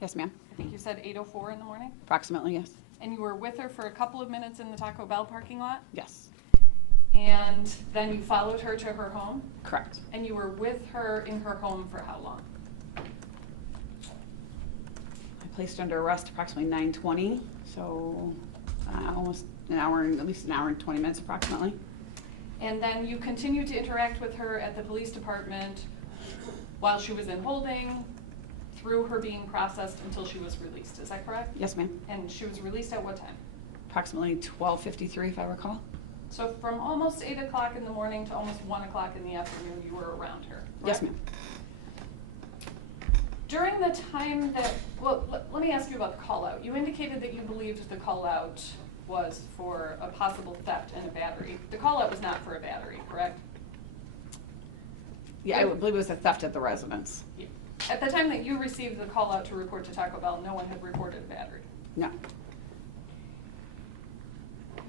Yes, ma'am. I think you said 8:04 in the morning? Approximately, yes. And you were with her for a couple of minutes in the Taco Bell parking lot? Yes. And then you followed her to her home? Correct. And you were with her in her home for how long? I placed her under arrest approximately 9:20, so almost an hour, at least an hour and 20 minutes approximately. And then you continued to interact with her at the police department while she was in holding, through her being processed until she was released. Is that correct? Yes, ma'am. And she was released at what time? Approximately 12:53, if I recall. So from almost 8 o'clock in the morning to almost 1 o'clock in the afternoon, you were around her, correct? Yes, ma'am. During the time that, well, let me ask you about the call out. You indicated that you believed the call out was for a possible theft and a battery. The call out was not for a battery, correct? Yeah, I believe it was a theft at the residence. Yeah. At the time that you received the call out to report to Taco Bell, no one had reported a battery. No.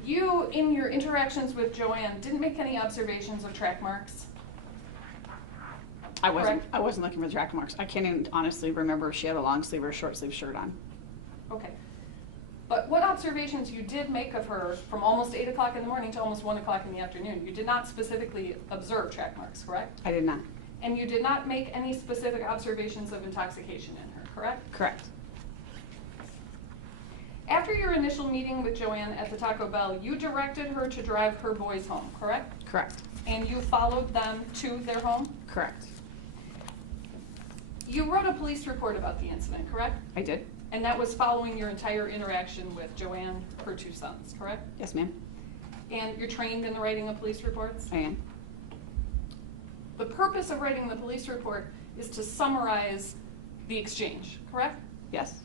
You, in your interactions with Joanne, didn't make any observations of track marks? I wasn't Correct. looking for track marks. I can't even honestly remember if she had a long sleeve or a short sleeve shirt on. Okay. But what observations you did make of her from almost 8 o'clock in the morning to almost 1 o'clock in the afternoon? You did not specifically observe track marks, correct? I did not. And you did not make any specific observations of intoxication in her, correct? Correct. After your initial meeting with Joanne at the Taco Bell, you directed her to drive her boys home, correct? Correct. And you followed them to their home? Correct. You wrote a police report about the incident, correct? I did. And that was following your entire interaction with Joanne, her two sons, correct? Yes, ma'am. And you're trained in the writing of police reports? I am. The purpose of writing the police report is to summarize the exchange, correct? Yes.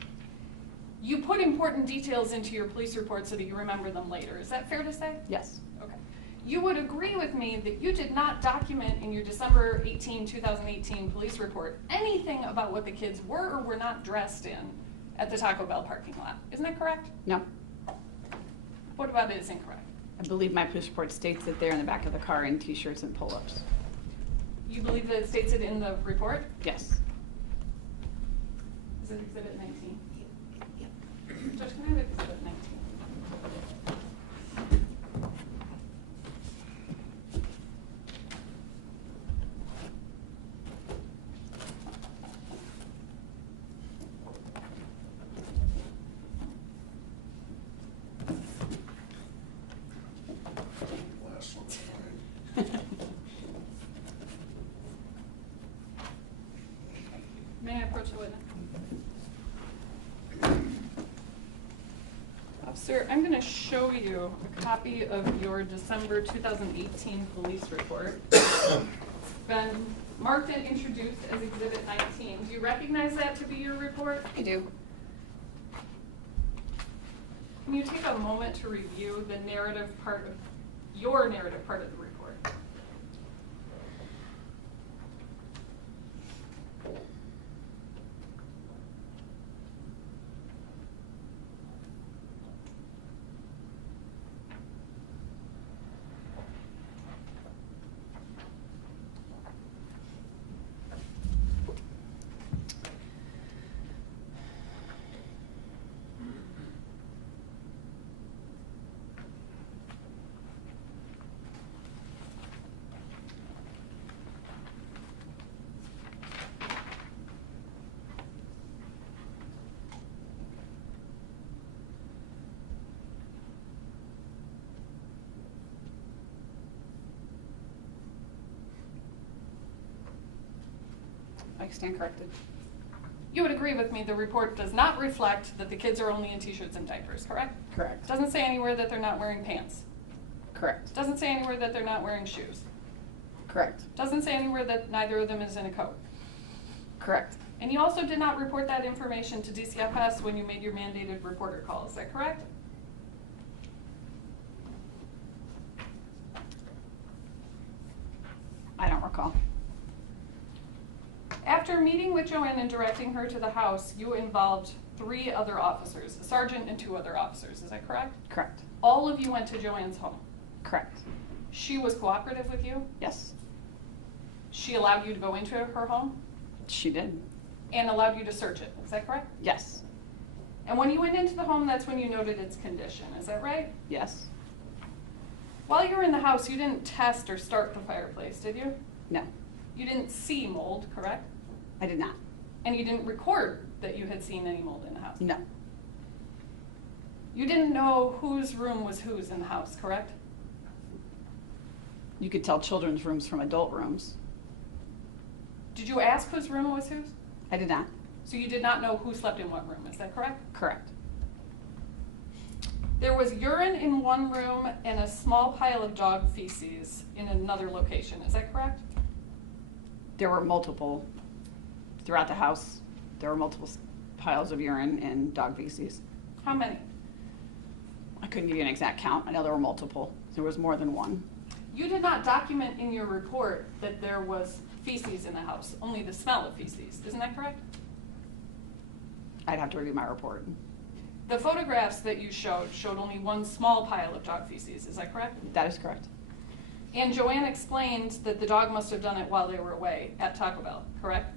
You put important details into your police report so that you remember them later. Is that fair to say? Yes. Okay. You would agree with me that you did not document in your December 18, 2018 police report anything about what the kids were or were not dressed in at the Taco Bell parking lot. Isn't that correct? No. What about it is incorrect? I believe my police report states that they're in the back of the car in t-shirts and pull-ups. You believe that it states it in the report? Yes. Is it Exhibit 19? Judge, can I have Exhibit 19? Last one's fine. May I approach the witness? Officer, I'm going to show you a copy of your December 2018 police report. It's been marked and introduced as Exhibit 19. Do you recognize that to be your report? I do. Can you take a moment to review the narrative part of your narrative part of the report? I stand corrected. You would agree with me the report does not reflect that the kids are only in t-shirts and diapers, correct? Correct. Doesn't say anywhere that they're not wearing pants. Correct. Doesn't say anywhere that they're not wearing shoes. Correct. Doesn't say anywhere that neither of them is in a coat. Correct. And you also did not report that information to DCFS when you made your mandated reporter call, is that correct? I don't recall. After meeting with Joanne and directing her to the house, you involved 3 other officers, a sergeant and 2 other officers, is that correct? Correct. All of you went to Joanne's home. Correct. She was cooperative with you? Yes. She allowed you to go into her home? She did. and allowed you to search it. Is that correct? Yes. And when you went into the home, that's when you noted its condition. Is that right? Yes. While you were in the house, you didn't test or start the fireplace, did you? No. You didn't see mold, correct? I did not. And you didn't record that you had seen any mold in the house? No. You didn't know whose room was whose in the house, correct? You could tell children's rooms from adult rooms. Did you ask whose room was whose? I did not. So you did not know who slept in what room, is that correct? Correct. There was urine in one room and a small pile of dog feces in another location, is that correct? There were multiple, throughout the house, there were multiple piles of urine and dog feces. How many? I couldn't give you an exact count. I know there were multiple. There was more than one. You did not document in your report that there was feces in the house, only the smell of feces, isn't that correct? I'd have to review my report. The photographs that you showed only one small pile of dog feces, is that correct? That is correct. And Joanne explained that the dog must have done it while they were away at Taco Bell, correct?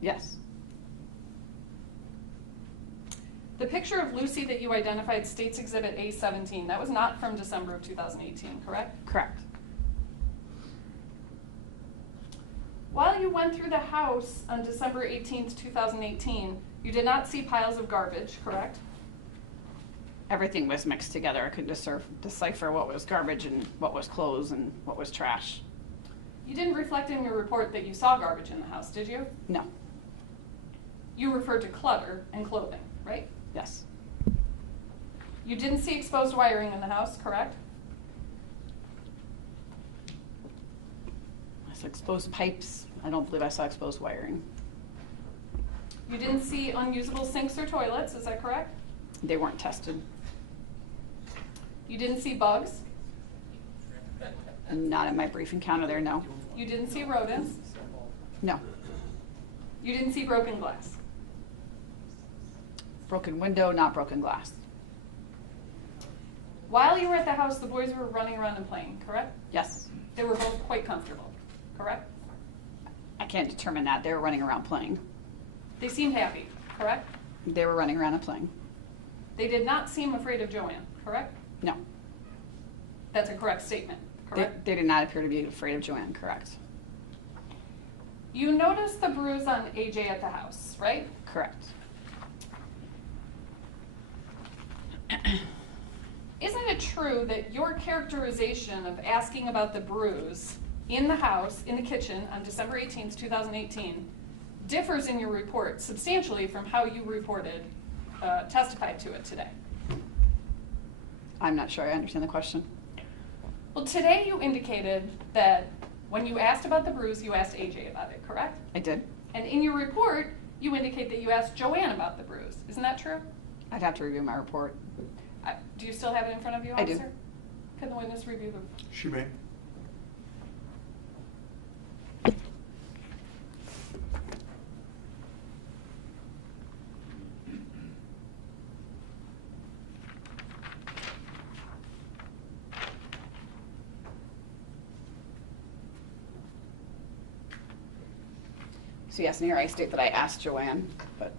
Yes. The picture of Lucy that you identified states Exhibit A17. That was not from December of 2018, correct? Correct. While you went through the house on December 18th, 2018, you did not see piles of garbage, correct? Everything was mixed together. I couldn't decipher what was garbage and what was clothes and what was trash. You didn't reflect in your report that you saw garbage in the house, did you? No. You referred to clutter and clothing, right? Yes. You didn't see exposed wiring in the house, correct? I saw exposed pipes. I don't believe I saw exposed wiring. You didn't see unusable sinks or toilets, is that correct? They weren't tested. You didn't see bugs? And not in my brief encounter there, no. You didn't see rodents? No. You didn't see broken glass? Broken window, not broken glass. While you were at the house, the boys were running around and playing, correct? Yes. They were both quite comfortable, correct? I can't determine that. They were running around playing. They seemed happy, correct? They were running around and playing. They did not seem afraid of Joanne, correct? No. That's a correct statement, correct? They did not appear to be afraid of Joanne, correct? You noticed the bruise on AJ at the house, right? Correct. Isn't it true that your characterization of asking about the bruise in the house, in the kitchen, on December 18th, 2018, differs in your report substantially from how you testified to it today? I'm not sure I understand the question. Well, today you indicated that when you asked about the bruise, you asked AJ about it, correct? I did. And in your report, you indicate that you asked Joanne about the bruise. Isn't that true? I'd have to review my report. Do you still have it in front of you, I do. officer? Can the witness review the... She may. So yes, in here I state that I asked Joanne, but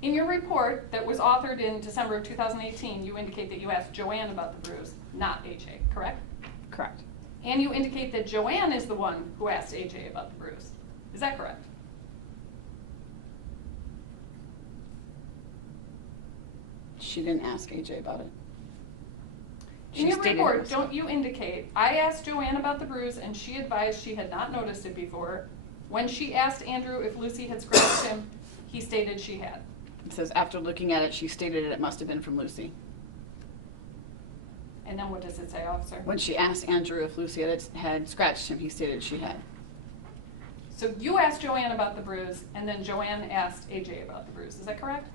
In your report that was authored in December of 2018, you indicate that you asked Joanne about the bruise, not AJ, correct? correct. And you indicate that Joanne is the one who asked AJ about the bruise. Is that correct? She didn't ask AJ about it. In She your stated it report, was- don't you indicate, I asked Joanne about the bruise and she advised she had not noticed it before. When she asked Andrew if Lucy had scratched him, he stated she had. It says, after looking at it, she stated it must have been from Lucy. And then what does it say, officer? When she asked Andrew if Lucy had scratched him, he stated she had. So you asked Joanne about the bruise and then Joanne asked AJ about the bruise. Is that correct?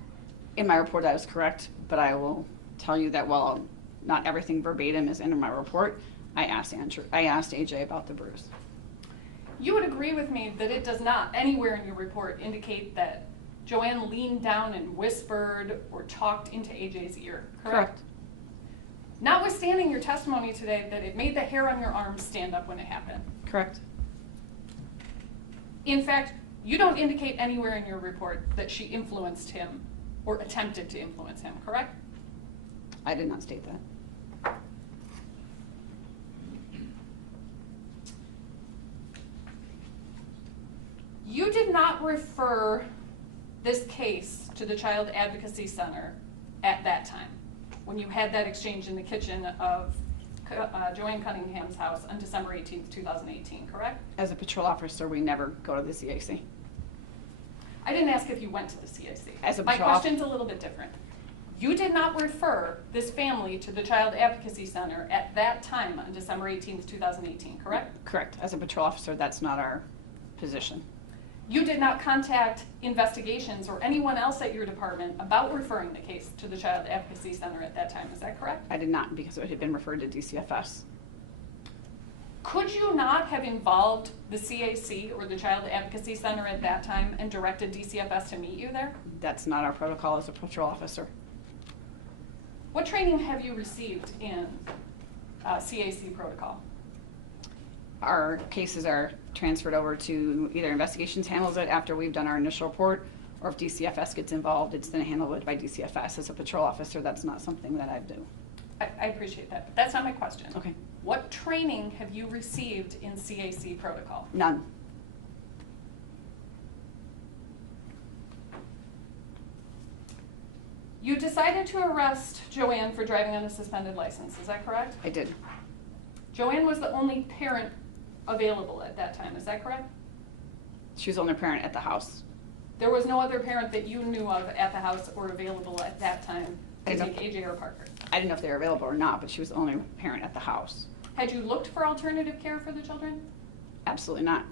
In my report, that is correct, but I will tell you that while not everything verbatim is in my report, I asked AJ about the bruise. You would agree with me that it does not anywhere in your report indicate that Joanne leaned down and whispered or talked into AJ's ear, correct? Notwithstanding your testimony today that it made the hair on your arm stand up when it happened. Correct. In fact, You don't indicate anywhere in your report that she influenced him or attempted to influence him, correct? I did not state that. You did not refer this case to the Child Advocacy Center at that time, when you had that exchange in the kitchen of Joanne Cunningham's house on December 18th, 2018, correct? As a patrol officer, we never go to the CAC. I didn't ask if you went to the CAC. As a My patrol question's a little bit different. You did not refer this family to the Child Advocacy Center at that time on December 18th, 2018, correct? Correct. As a patrol officer, that's not our position. You did not contact investigations or anyone else at your department about referring the case to the Child Advocacy Center at that time, is that correct? I did not, because it had been referred to DCFS. Could you not have involved the CAC or the Child Advocacy Center at that time and directed DCFS to meet you there? That's not our protocol as a patrol officer. What training have you received in CAC protocol? Our cases are transferred over to either investigations handles it after we've done our initial report, or if DCFS gets involved, it's then handled by DCFS. As a patrol officer, that's not something that I do. I appreciate that, but that's not my question. Okay. What training have you received in CAC protocol? None. You decided to arrest Joanne for driving on a suspended license, is that correct? I did. Joanne was the only parent available at that time, is that correct? She was the only parent at the house. There was no other parent that you knew of at the house or available at that time to I take don't- AJ or Parker? I didn't know if they were available or not, but she was the only parent at the house. Had you looked for alternative care for the children? Absolutely not.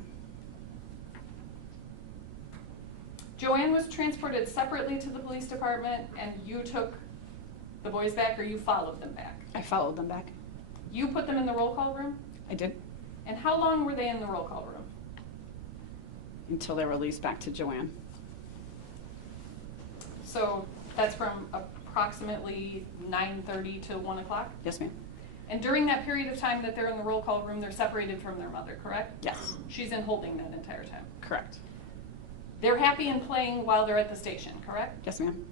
Joanne was transported separately to the police department and you took the boys back or you followed them back? I followed them back. You put them in the roll call room? I did, And how long were they in the roll call room? until they were released back to Joanne. So that's from approximately 9:30 to 1 o'clock? Yes, ma'am. And during that period of time that they're in the roll call room, they're separated from their mother, correct? Yes, She's in holding that entire time. correct. They're happy and playing while they're at the station, correct? Yes, ma'am.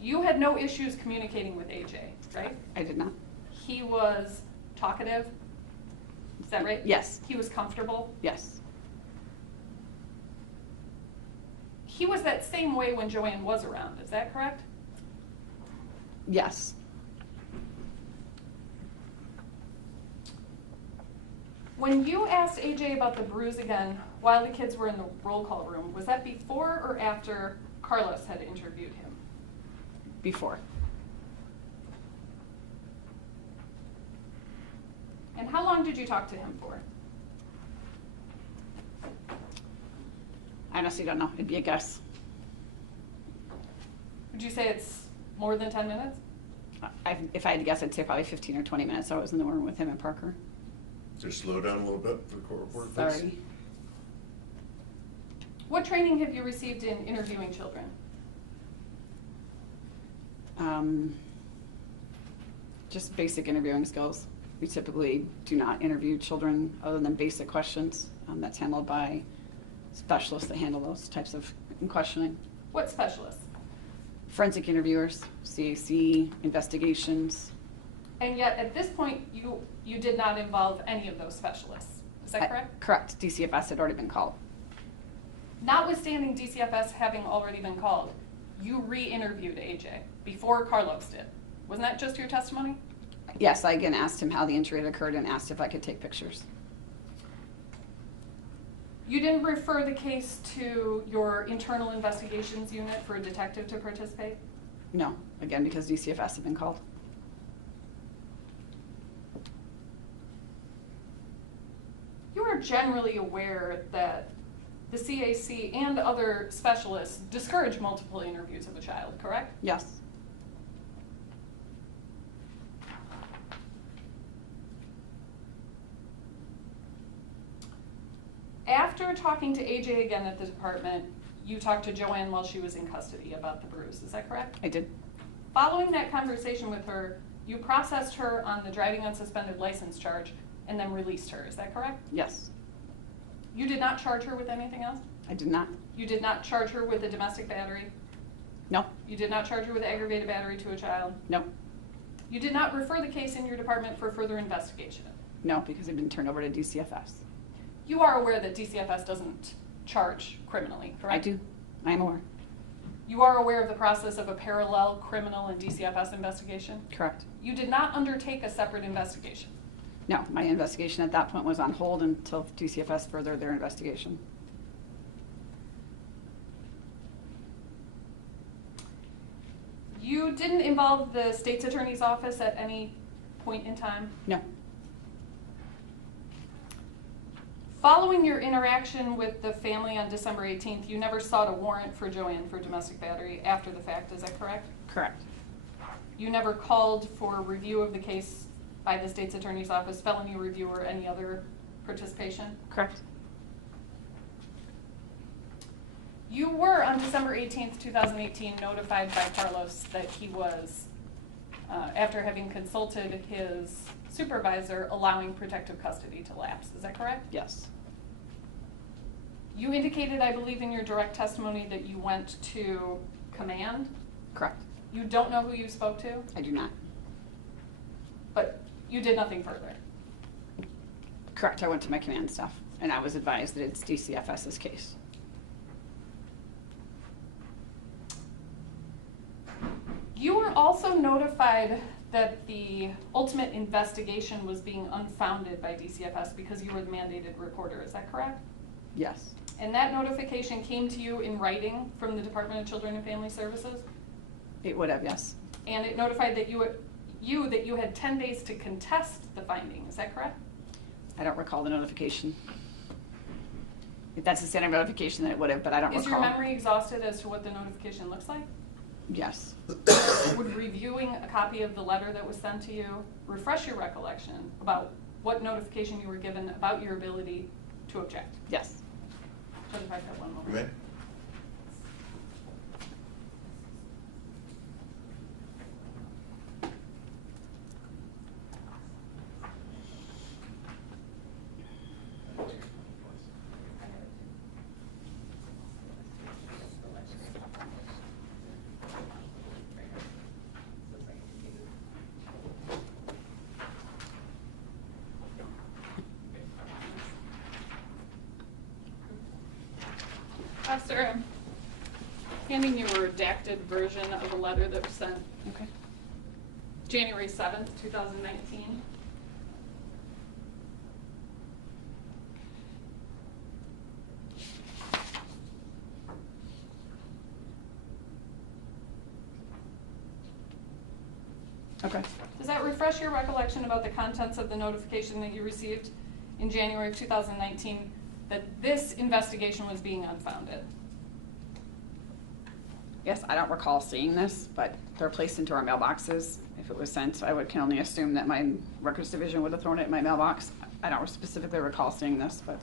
You had no issues communicating with AJ, right? I did not. He was talkative, is that right? Yes. He was comfortable? Yes. He was that same way when Joanne was around, is that correct? Yes. When you asked AJ about the bruise again while the kids were in the roll call room, was that before or after Carlos had interviewed him? Before. And how long did you talk to him for? I honestly don't know. It'd be a guess. Would you say it's more than 10 minutes? If I had to guess, I'd say probably 15 or 20 minutes. I was in the room with him and Parker. Just slow down a little bit for the court report, please. Sorry. What training have you received in interviewing children? Just basic interviewing skills. We typically do not interview children other than basic questions. That's handled by specialists that handle those types of questioning. What specialists? Forensic interviewers, CAC, investigations. And yet, at this point, you did not involve any of those specialists. Is that correct? Correct. DCFS had already been called. Notwithstanding DCFS having already been called, you re-interviewed AJ before Carlos did. Wasn't that just your testimony? Yes, I again asked him how the injury had occurred and asked if I could take pictures. You didn't refer the case to your internal investigations unit for a detective to participate? No, again, because DCFS had been called. You are generally aware that the CAC and other specialists discourage multiple interviews of a child, correct? Yes. After talking to AJ again at the department, you talked to Joanne while she was in custody about the bruise, is that correct? I did. Following that conversation with her, you processed her on the driving on suspended license charge and then released her, is that correct? Yes. You did not charge her with anything else? I did not. You did not charge her with a domestic battery? No, You did not charge her with aggravated battery to a child? no, You did not refer the case in your department for further investigation? no, because it'd been turned over to DCFS. You are aware that DCFS doesn't charge criminally, correct? I do. I am aware. You are aware of the process of a parallel criminal and DCFS investigation? Correct. You did not undertake a separate investigation? No, my investigation at that point was on hold until DCFS furthered their investigation. You didn't involve the state's attorney's office at any point in time? No, Following your interaction with the family on December 18th, you never sought a warrant for Joanne for domestic battery after the fact, is that correct? correct. You never called for review of the case by the state's attorney's office, felony review, or any other participation? Correct. You were, on December 18th, 2018, notified by Carlos that he was, after having consulted his supervisor, allowing protective custody to lapse. Is that correct? Yes. You indicated, I believe, in your direct testimony that you went to command. Correct. You don't know who you spoke to, I do not. but you did nothing further. Correct. I went to my command staff and I was advised that it's DCFS's case. You were also notified that the ultimate investigation was being unfounded by DCFS because you were the mandated reporter. Is that correct? Yes. And that notification came to you in writing from the Department of Children and Family Services? It would have, yes. And it notified that you had 10 days to contest the finding. Is that correct? I don't recall the notification. If that's a standard notification, then it would have, but I don't recall. Is your memory exhausted as to what the notification looks like? Yes. Would reviewing a copy of the letter that was sent to you refresh your recollection about what notification you were given about your ability to object? Yes. Judge, if I have one You moment. may? Officer, I'm handing you a redacted version of a letter that was sent Okay. January 7th, 2019. Okay. Does that refresh your recollection about the contents of the notification that you received in January of 2019 that this investigation was being unfounded? Yes, I don't recall seeing this, but they're placed into our mailboxes. If it was sent, can only assume that my records division would have thrown it in my mailbox. I don't specifically recall seeing this, but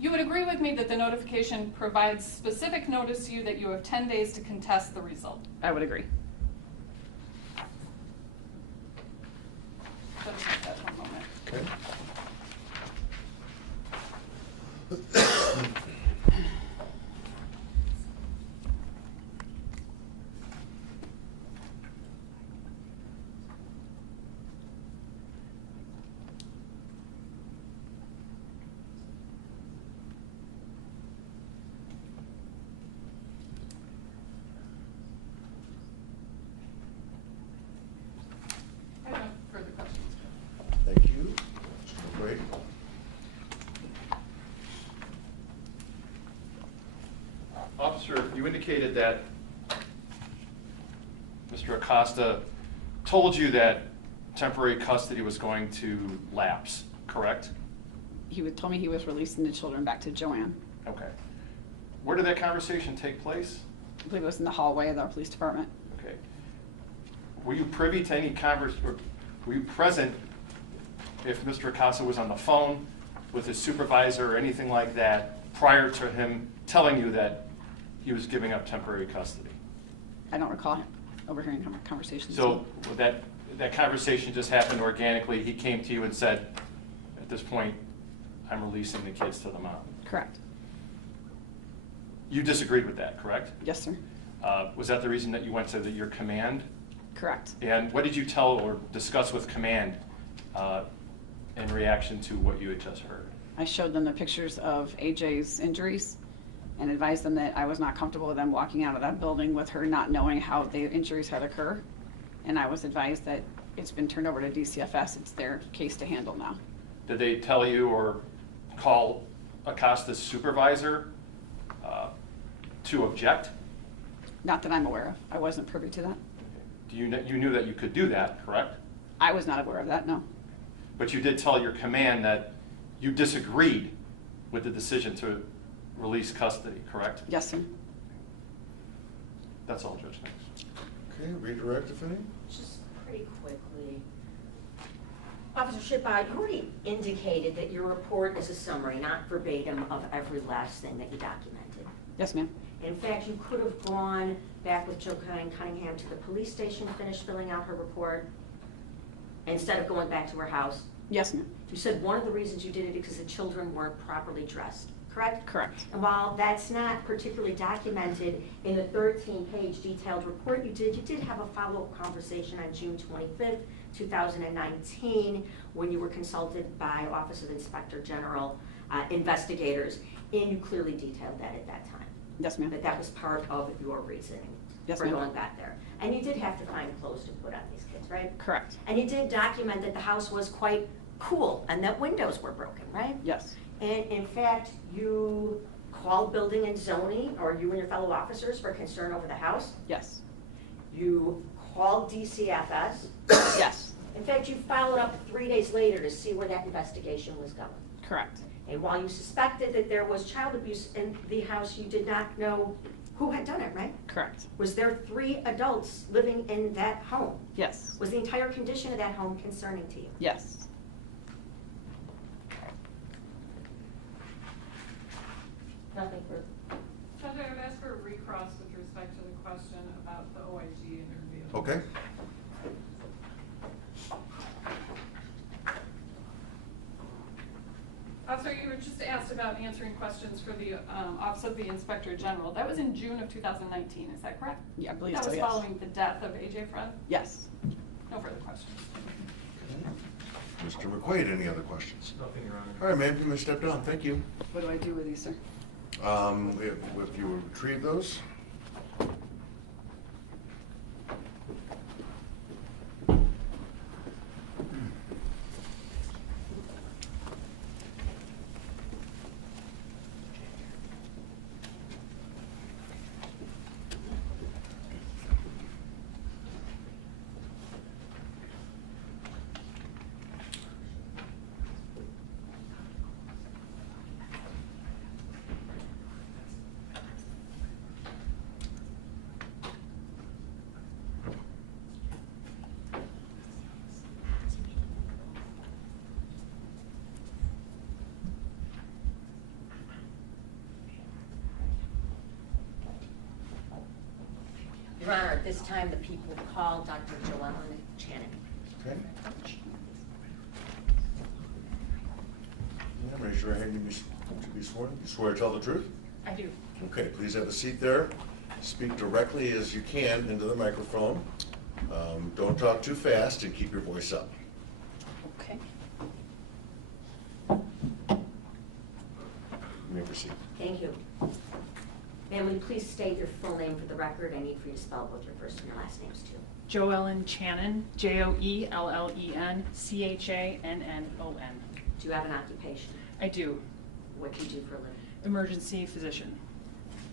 You would agree with me that the notification provides specific notice to you that you have 10 days to contest the result? I would agree. Let's take that one moment. Okay. I have no further questions. Thank you. Great. Officer, you indicated that Mr. Acosta told you that temporary custody was going to lapse, correct? Told me he was releasing the children back to Joanne. Okay. Where did that conversation take place? I believe it was in the hallway of our police department. Okay. Were you privy to any were you present if Mr. Acosta was on the phone with his supervisor or anything like that prior to him telling you that he was giving up temporary custody? I don't recall overhearing conversations. So that conversation just happened organically. He came to you and said, at this point, I'm releasing the kids to the mom. Correct. You disagreed with that, correct? Yes, sir. Was that the reason that you went to your command? Correct. And what did you tell or discuss with command in reaction to what you had just heard? I showed them the pictures of AJ's injuries and advised them that I was not comfortable with them walking out of that building with her not knowing how the injuries had occurred. And I was advised that it's been turned over to DCFS. It's their case to handle now. Did they tell you or call Acosta's supervisor to object? Not that I'm aware of. I wasn't privy to that. You knew that you could do that, correct? I was not aware of that, no. But you did tell your command that you disagreed with the decision to release custody, correct? Yes, sir. That's all, Judge. Thanks. Okay, redirect if any? Just pretty quickly. Officer Shippa, you already indicated that your report is a summary, not verbatim, of every last thing that you documented. Yes, ma'am. In fact, you could have gone back with Jill Cunningham to the police station, finished filling out her report, instead of going back to her house. Yes, ma'am. You said one of the reasons you did it because the children weren't properly dressed, correct? Correct. And while that's not particularly documented in the 13-page detailed report you did have a follow-up conversation on June 25th, 2019, when you were consulted by Office of Inspector General investigators, and you clearly detailed that at that time. Yes, ma'am. That was part of your reasoning Yes, for ma'am. going back there. And you did have to find clothes to put on these kids, right? Correct. And you did document that the house was quite cool and that windows were broken, right? Yes. And in fact, you called building and zoning, or you and your fellow officers, for concern over the house. Yes. You called DCFS. Yes. In fact, you followed up 3 days later to see where that investigation was going. Correct. And while you suspected that there was child abuse in the house, you did not know who had done it, right? Correct. Was there 3 adults living in that home? Yes. Was the entire condition of that home concerning to you? Yes. Nothing further. Judge, I would ask for a recross with respect to the question about the OIG interview. Okay. Officer, you were just asked about answering questions for the Office of the Inspector General. That was in June of 2019, is that correct? Yeah, I believe That so, was yes. following the death of AJ Freund? Yes. No further questions. Mr. McQuaid, any other questions? Nothing, Your Honor. All right, ma'am, you may step down. Thank you. What do I do with these, sir? If you would retrieve those. Your Honor, at this time, the people call Dr. Joellen Channing. Okay. Yeah, raise your hand. To be sworn. You swear to tell the truth? I do. Okay, please have a seat there. Speak directly as you can into the microphone. Don't talk too fast and keep your voice up. Okay. You may proceed. Thank you. Ma'am, will you please state your full name for the record? I need for you to spell both your first and your last names, too. Joellen Channon, Joellenchannen. Do you have an occupation? I do. What do you do for a living? Emergency physician.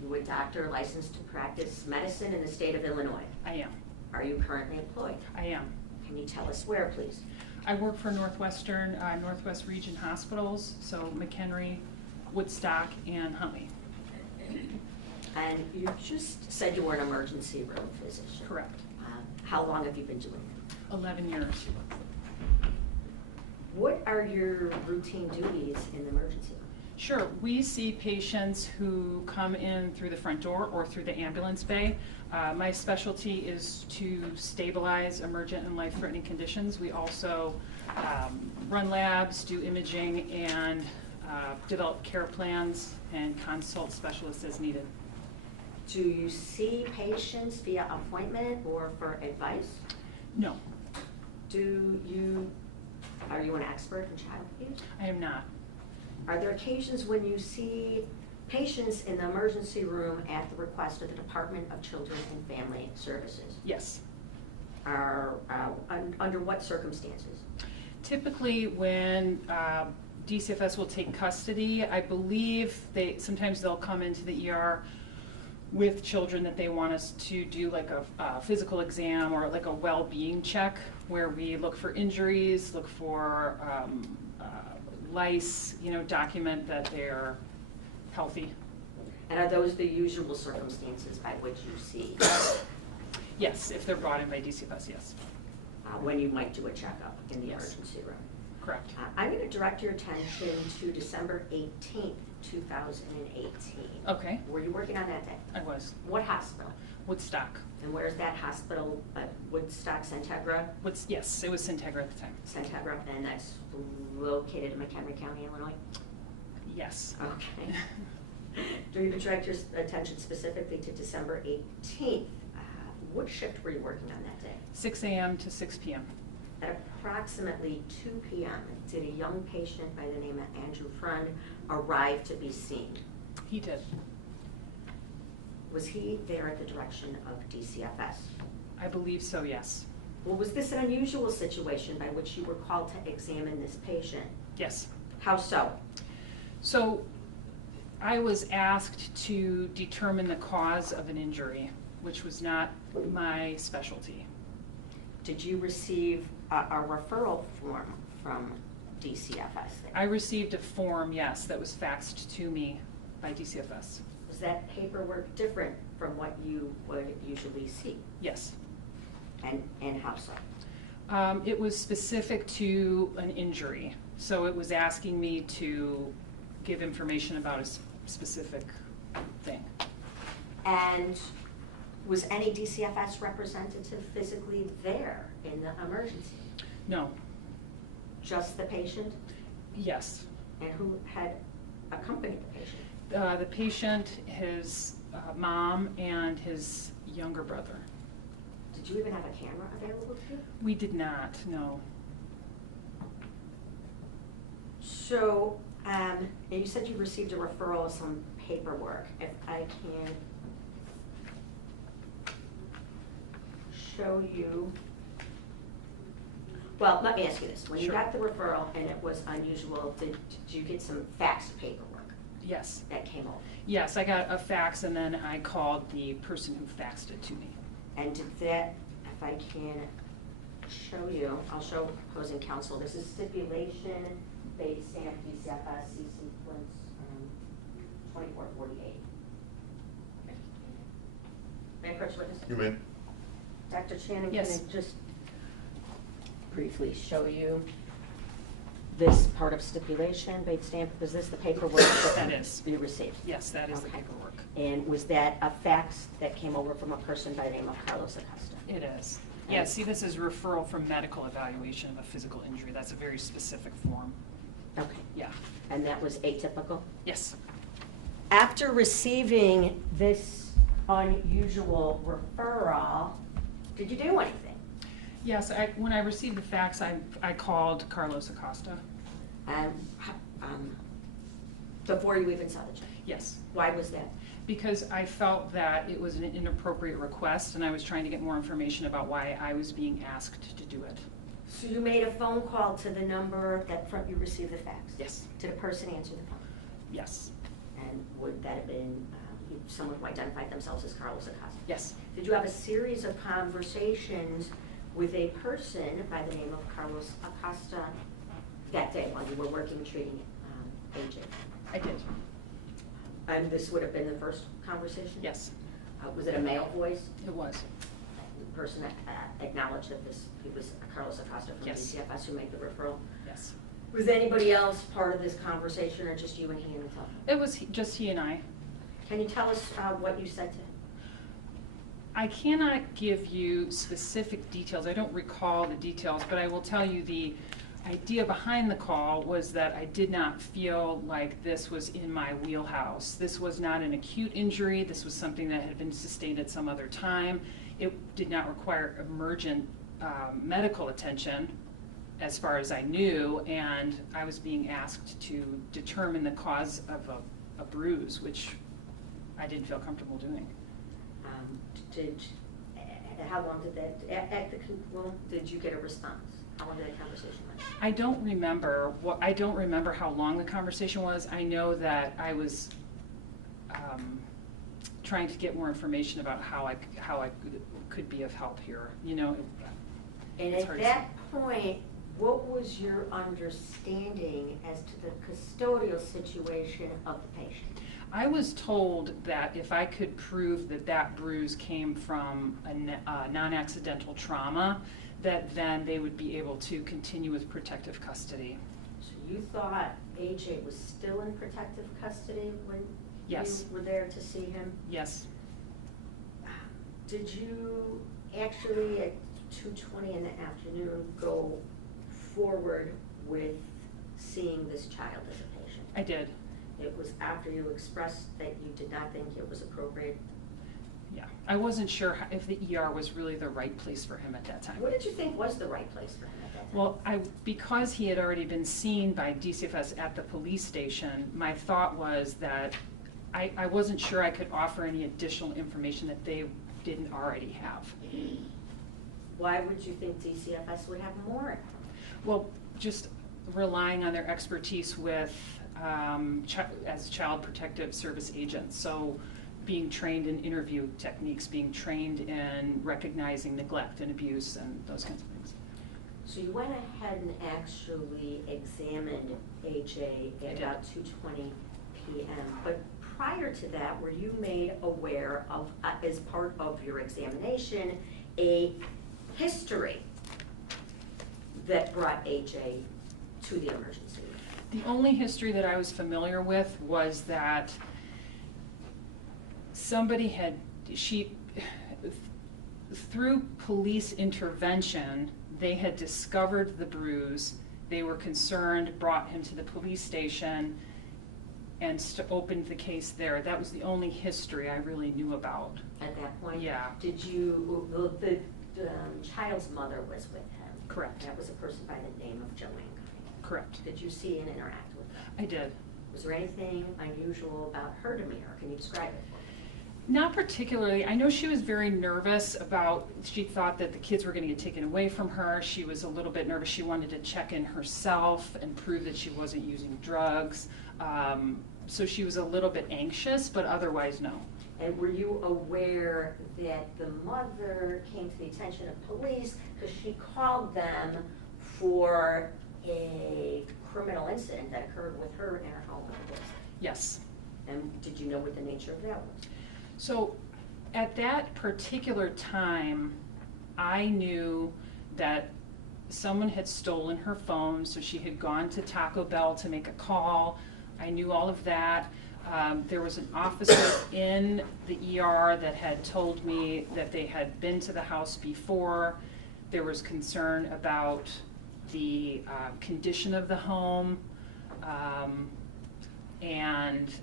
You a doctor licensed to practice medicine in the state of Illinois. I am. Are you currently employed? I am. Can you tell us where, please? I work for Northwest Region Hospitals, so McHenry, Woodstock, and Huntley. And you just said you were an emergency room physician. Correct. How long have you been doing it? 11 years. What are your routine duties in the emergency room? Sure. We see patients who come in through the front door or through the ambulance bay. My specialty is to stabilize emergent and life-threatening conditions. We also run labs, do imaging, and develop care plans and consult specialists as needed. Do you see patients via appointment or for advice? No, Are you an expert in child abuse? I am not. Are there occasions when you see patients in the emergency room at the request of the Department of Children and Family Services? Yes. Under what circumstances? Typically, when DCFS will take custody, I believe sometimes they'll come into the ER with children that they want us to do like a physical exam or like a well-being check where we look for injuries, look for lice, document that they're healthy. And are those the usual circumstances by which you see Yes, if they're brought in by DCFS, yes. when you might do a checkup in the Yes. emergency room? Correct. I'm going to direct your attention to December 18th, 2018. Okay, Were you working on that day? I was. What hospital? Woodstock. And where's that hospital? Woodstock, Centegra? Yes, it was Sintegra at the time. Centegra, and that's located in McHenry County, Illinois? Yes. Okay. Do you direct your attention specifically to December 18th? What shift were you working on that day? 6 a.m. to 6 p.m. At approximately 2 p.m., did a young patient by the name of AJ Freund arrive to be seen? He did. Was he there at the direction of DCFS? I believe so, yes. Well, was this an unusual situation by which you were called to examine this patient? Yes. How so? So I was asked to determine the cause of an injury, which was not my specialty. Did you receive a referral form from DCFS? I received a form, yes, that was faxed to me by DCFS. Was that paperwork different from what you would usually see? Yes. And how so? It was specific to an injury. So it was asking me to give information about a specific thing. And was any DCFS representative physically there in the emergency? No. Just the patient? Yes. And who had accompanied the patient? The patient, his mom, and his younger brother. Did you even have a camera available to you? We did not, no. So, you said you received a referral of some paperwork. If I can show you. Well, let me ask you this. When you Sure. got the referral and it was unusual, did you get some faxed paperwork Yes. that came over? Yes, I got a fax and then I called the person who faxed it to me. And did that, if I can show you, I'll show opposing counsel. This is stipulation, base stamp, DCFS, C sequence, 2448. May I approach witness? You may. Dr. Channing, Yes. can I just briefly show you this part of stipulation, base stamp? Is this the paperwork That is. you received? Yes, that is the Okay. paperwork. And was that a fax that came over from a person by the name of Carlos Acosta? It is. Yeah, see, this is referral from medical evaluation of a physical injury. That's a very specific form. Okay. Yeah. And that was atypical? Yes. After receiving this unusual referral, did you do anything? Yes, when I received the fax, I called Carlos Acosta. Before you even saw the check? Yes. Why was that? Because I felt that it was an inappropriate request and I was trying to get more information about why I was being asked to do it. So you made a phone call to the number that you received the fax? Yes. Did a person answer the phone? Yes. And would that have been someone who identified themselves as Carlos Acosta? Yes. Did you have a series of conversations with a person by the name of Carlos Acosta that day while you were working treating AJ? I did. And this would have been the first conversation? Yes. Was it a male voice? It was. The person acknowledged that it was Carlos Acosta from Yes. DCFS who made the referral? Yes. Was anybody else part of this conversation or just you and he on the telephone? It was just he and I. Can you tell us what you said to him? I cannot give you specific details. I don't recall the details, but I will tell you idea behind the call was that I did not feel like this was in my wheelhouse. This was not an acute injury. This was something that had been sustained at some other time. It did not require emergent medical attention, as far as I knew, and I was being asked to determine the cause of a bruise, which I didn't feel comfortable doing. How long did that, did you get a response? How long did that conversation last? I don't remember how long the conversation was. I know that I was trying to get more information about how I could be of help here. You know, and at that point, what was your understanding as to the custodial situation of the patient? I was told that if I could prove that that bruise came from a non-accidental trauma, that then they would be able to continue with protective custody. So you thought AJ was still in protective custody when Yes. you were there to see him? Yes. Did you actually at 2:20 in the afternoon go forward with seeing this child as a patient? I did. It was after you expressed that you did not think it was appropriate? Yeah. I wasn't sure if the ER was really the right place for him at that time. What did you think was the right place for him at that time? Well, because he had already been seen by DCFS at the police station, my thought was that I wasn't sure I could offer any additional information that they didn't already have. Why would you think DCFS would have more? Well, just relying on their expertise with, as child protective service agents. So being trained in interview techniques, being trained in recognizing neglect and abuse and those kinds of things. So you went ahead and actually examined AJ at about 2:20 p.m. But prior to that, were you made aware of, as part of your examination, a history that brought AJ to the emergency room? The only history that I was familiar with was that somebody through police intervention, they had discovered the bruise. They were concerned, brought him to the police station, and opened the case there. That was the only history I really knew about. At that point? Yeah. Did you, the child's mother was with him? Correct. That was a person by the name of Joanne. Correct. Did you see and interact with her? I did. Was there anything unusual about her demeanor? Can you describe it for me? Not particularly. I know she was very nervous she thought that the kids were going to get taken away from her. She was a little bit nervous. She wanted to check in herself and prove that she wasn't using drugs. So she was a little bit anxious, but otherwise, no. And were you aware that the mother came to the attention of police because she called them for a criminal incident that occurred with her in her home? Yes. And did you know what the nature of that was? So at that particular time, I knew that someone had stolen her phone, so she had gone to Taco Bell to make a call. I knew all of that. There was an officer in the ER that had told me that they had been to the house before. There was concern about the condition of the home, and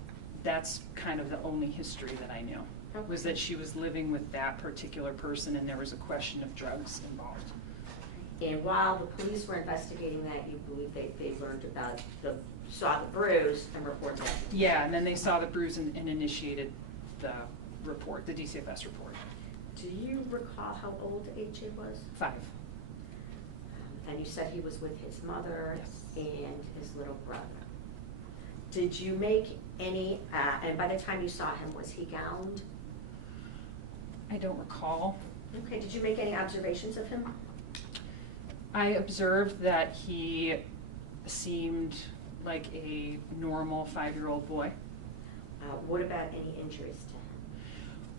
that's kind of the only history that I knew, was that she was living with that particular person and there was a question of drugs involved. And while the police were investigating that, you believe they learned about saw the bruise and reported that? Yeah, and then they saw the bruise and initiated the report, the DCFS report. Do you recall how old AJ was? 5. And you said he was with his mother Yes. and his little brother. Did you make any, and by the time you saw him, was he gowned? I don't recall. Okay, did you make any observations of him? I observed that he seemed like a normal 5-year-old boy. What about any injuries to him?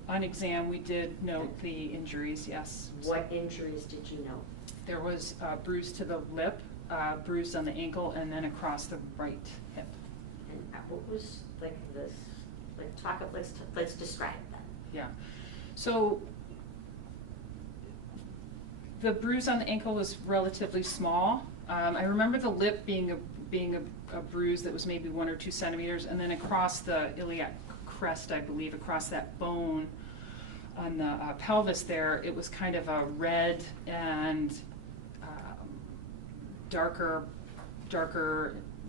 On exam, we did note the injuries, yes. What injuries did you note? There was a bruise to the lip, bruise on the ankle, and then across the right hip. And what was like this? Like let's describe that. Yeah. So the bruise on the ankle was relatively small. I remember the lip being a bruise that was maybe 1 or 2 centimeters, and then across the iliac crest, I believe, across that bone on the pelvis there, it was kind of a red and darker,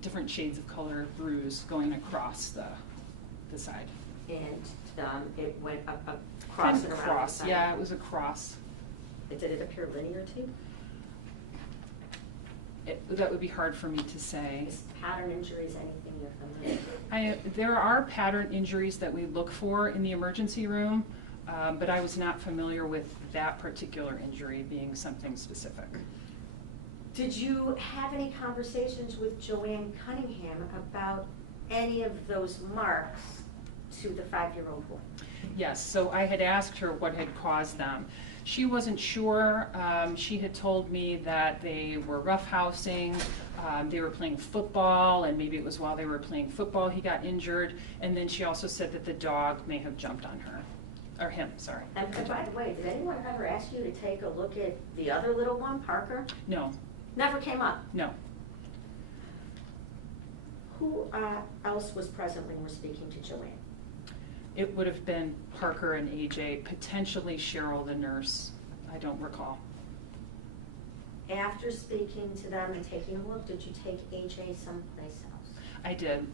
different shades of color bruise going across the side. And it went up Kind across of and around the cross, side? yeah, it was a cross. Did it appear linear to you? That would be hard for me to say. Is pattern injuries anything you're familiar with? There are pattern injuries that we look for in the emergency room, but I was not familiar with that particular injury being something specific. Did you have any conversations with Joanne Cunningham about any of those marks to the 5-year-old boy? Yes, so I had asked her what had caused them. She wasn't sure. She had told me that they were roughhousing, they were playing football, and maybe it was while they were playing football he got injured. And then she also said that the dog may have jumped on her, or him, sorry. And by the way, did anyone ever ask you to take a look at the other little one, Parker? No, Never came up. no. Who else was present when you were speaking to Joanne? It would have been Parker and AJ, potentially Cheryl the nurse. I don't recall. After speaking to them and taking a look, did you take AJ someplace else? I did.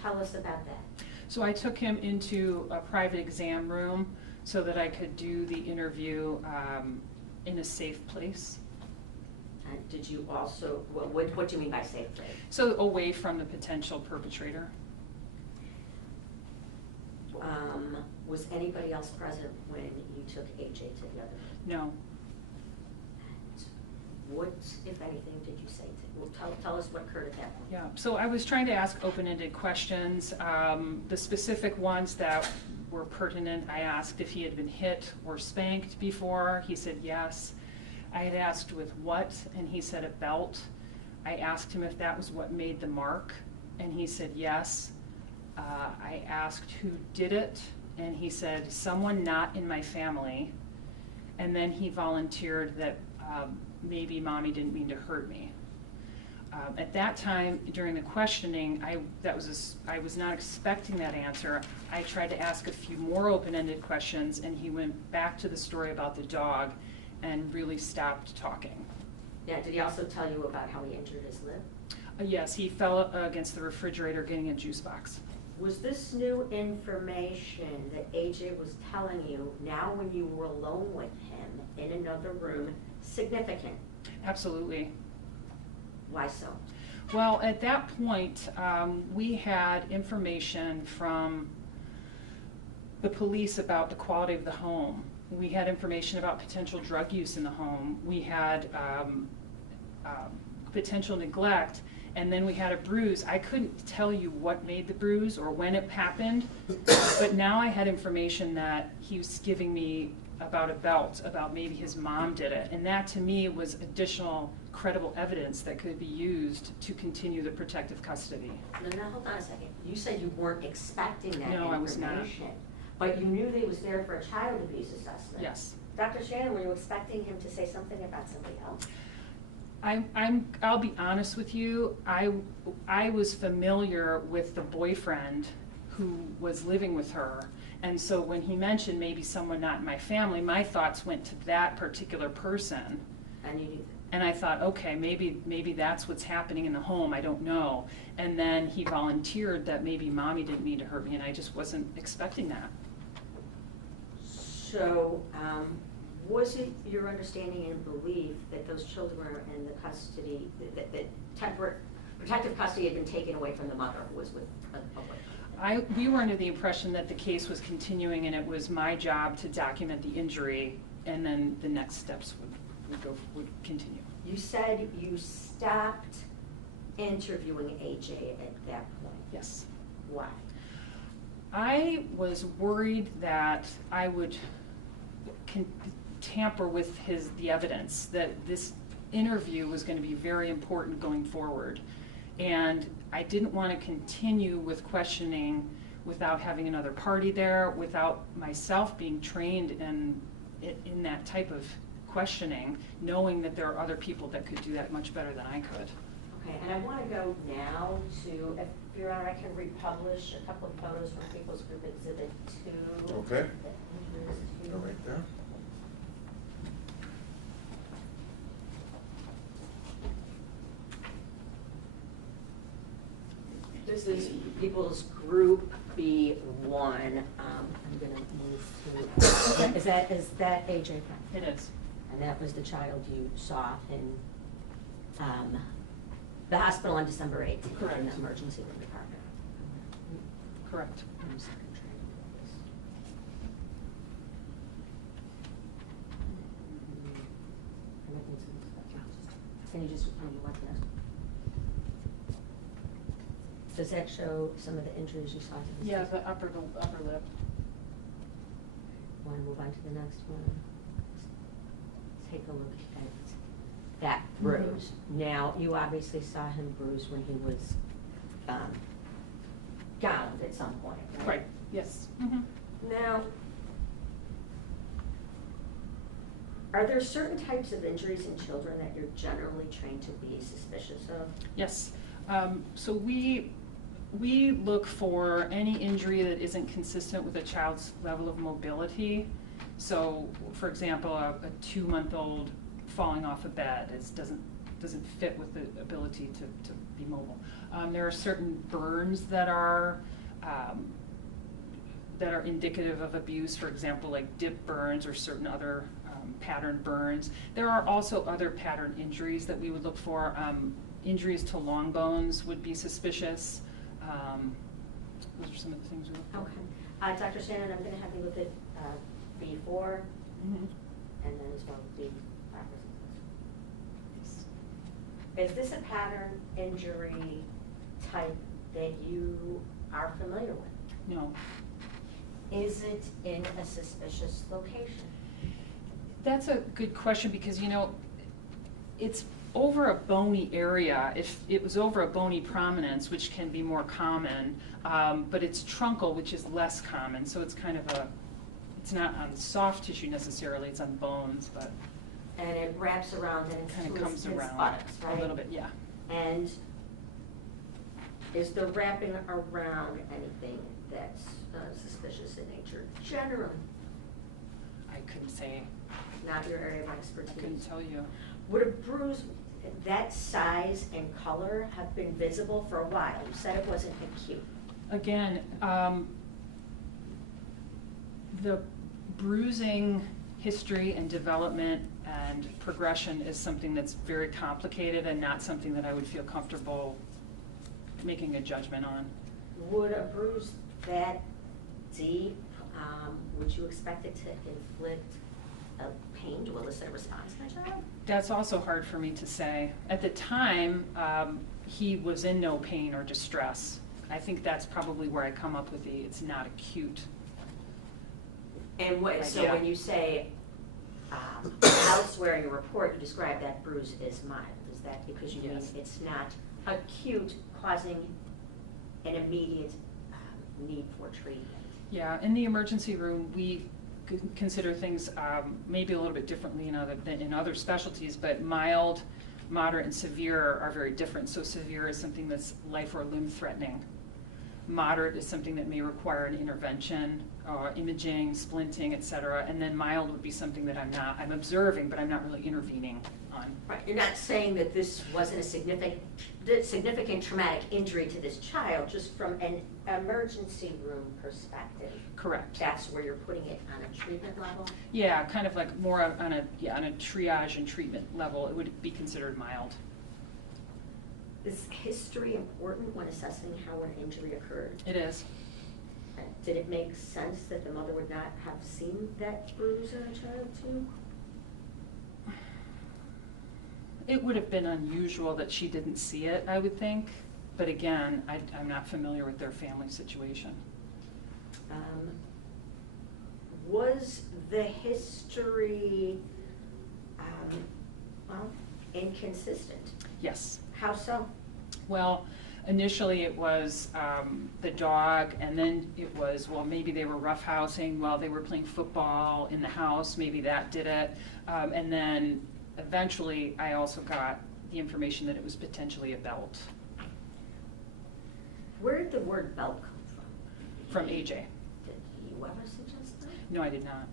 Tell us about that. So I took him into a private exam room so that I could do the interview in a safe place. And did you also, what do you mean by safe place? So away from the potential perpetrator. Was anybody else present when you took AJ to the other room? No. And what, if anything, did you say to, well, tell us what occurred at that point. Yeah, so I was trying to ask open-ended questions. The specific ones that were pertinent, I asked if he had been hit or spanked before. He said yes. I had asked with what, and he said a belt. I asked him if that was what made the mark, and he said yes. I asked who did it, and he said someone not in my family. And then he volunteered that maybe mommy didn't mean to hurt me. At that time, during the questioning, I was not expecting that answer. I tried to ask a few more open-ended questions, and he went back to the story about the dog and really stopped talking. Yeah, did he also tell you about how he injured his lip? Yes, he fell against the refrigerator getting a juice box. Was this new information that AJ was telling you now when you were alone with him in another room significant? Absolutely. Why so? Well, at that point, we had information from the police about the quality of the home. We had information about potential drug use in the home. We had potential neglect, and then we had a bruise. I couldn't tell you what made the bruise or when it happened, but now I had information that he was giving me about a belt, about maybe his mom did it, and that to me was additional credible evidence that could be used to continue the protective custody. No, hold on a second. You said you weren't expecting that No, I was not. information, but you knew that he was there for a child abuse assessment. Yes. Dr. Shannon, were you expecting him to say something about somebody else? I'll be honest with you, I was familiar with the boyfriend who was living with her, and so when he mentioned maybe someone not in my family, my thoughts went to that particular person. And you knew that. And I thought, okay, maybe that's what's happening in the home, I don't know. And then he volunteered that maybe mommy didn't mean to hurt me, and I just wasn't expecting that. So, was it your understanding and belief that those children were in the custody, that protective custody had been taken away from the mother who was with a boyfriend? We were under the impression that the case was continuing and it was my job to document the injury, and then the next steps would continue. You said you stopped interviewing AJ at that point. Yes. Why? I was worried that I would tamper with the evidence, that this interview was going to be very important going forward. And I didn't want to continue with questioning without having another party there, without myself being trained in that type of questioning, knowing that there are other people that could do that much better than I could. Okay, and I want to go now to, if Your Honor, I can republish a couple of photos from People's Group Exhibit 2. Okay. The injuries to- Go right there. This is People's Group B1. I'm going to move to, is that AJ Freund? It is. And that was the child you saw in the hospital on December 18th. Correct. In the emergency room department. Correct. One second, trying to get this. Can you want the next one? Does that show some of the injuries you saw to the Yeah, system? the upper lip. Want to move on to the next one? Take a look at that bruise. Now, you obviously saw him bruised when he was gowned at some point, right? Right, yes. Mm-hmm. Now, are there certain types of injuries in children that you're generally trained to be suspicious of? Yes. So we look for any injury that isn't consistent with a child's level of mobility. So, for example, a 2-month-old falling off a bed doesn't fit with the ability to be mobile. There are certain burns that are indicative of abuse, for example, like dip burns or certain other pattern burns. There are also other pattern injuries that we would look for. Injuries to long bones would be suspicious. Those are some of the things we look for. Okay. Dr. Shannon, I'm going to have you look at B4 Mhm. and then as well B5. Is this a pattern injury type that you are familiar with? No. Is it in a suspicious location? That's a good question because, it's over a bony area. If it was over a bony prominence, which can be more common, but it's truncal, which is less common. So it's kind of it's not on soft tissue necessarily, it's on bones, but And it wraps around and kind of into comes his around buttocks, right? a little bit, yeah. And is the wrapping around anything that's suspicious in nature? Generally, I couldn't say, not your area of I expertise. couldn't tell you. Would a bruise that size and color have been visible for a while? You said it wasn't acute. Again, the bruising history and development and progression is something that's very complicated and not something that I would feel comfortable making a judgment on. Would a bruise that deep, would you expect it to inflict a pain to elicit a response in a child? That's also hard for me to say. At the time, he was in no pain or distress. I think that's probably where I come up with it's not acute. And what, so Yeah. when you say elsewhere in your report, you describe that bruise as mild, is that because you mean Yes. it's not acute, causing an immediate need for treatment? Yeah, in the emergency room, we consider things maybe a little bit differently than in other specialties, but mild, moderate, and severe are very different. So severe is something that's life or limb threatening. Moderate is something that may require an intervention, imaging, splinting, et cetera. And then mild would be something that I'm observing, but I'm not really intervening on. Right, you're not saying that this wasn't a significant traumatic injury to this child, just from an emergency room perspective. Correct. That's where you're putting it on a treatment level? Yeah, kind of like more on a triage and treatment level, it would be considered mild. Is history important when assessing how an injury occurred? It is. Did it make sense that the mother would not have seen that bruise in a child too? It would have been unusual that she didn't see it, I would think. But again, I'm not familiar with their family situation. Was the history inconsistent? Yes. How so? Well, Initially, it was the dog, and then it was, well, maybe they were roughhousing while they were playing football in the house. Maybe that did it. And then eventually, I also got the information that it was potentially a belt Where did the word belt come from? from AJ. Did you ever suggest that? No, I did not.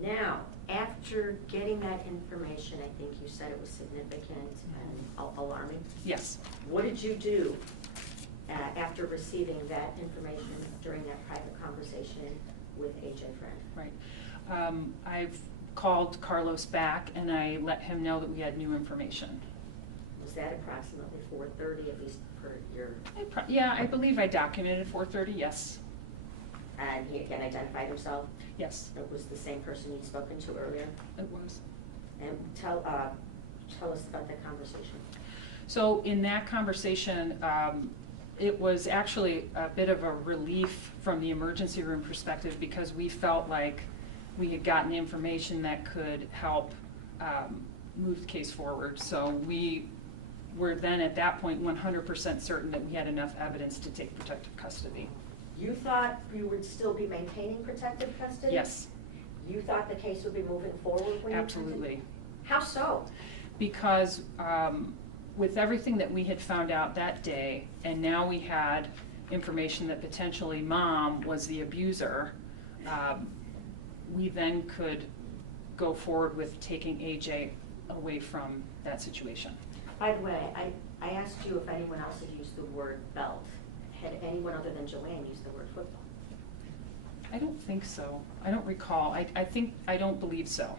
Now, after getting that information, I think you said it was significant and alarming. Yes. What did you do after receiving that information during that private conversation with AJ Freund? Right. I've called Carlos back, and I let him know that we had new information. Was that approximately 4:30, at least per your, Yeah, I believe I documented 4:30, yes. and he again identified himself? Yes, It was the same person you'd spoken to earlier? it was. And tell us about that conversation. So in that conversation, it was actually a bit of a relief from the emergency room perspective, because we felt like we had gotten information that could help move the case forward. So we were then at that point 100% certain that we had enough evidence to take protective custody. You thought you would still be maintaining protective custody? Yes, You thought the case would be moving forward when you absolutely. How so? Because with everything that we had found out that day, and now we had information that potentially mom was the abuser, we then could go forward with taking AJ away from that situation. By the way, I asked you if anyone else had used the word belt. Had anyone other than Joanne used the word football? I don't think so. I don't recall. I don't believe so.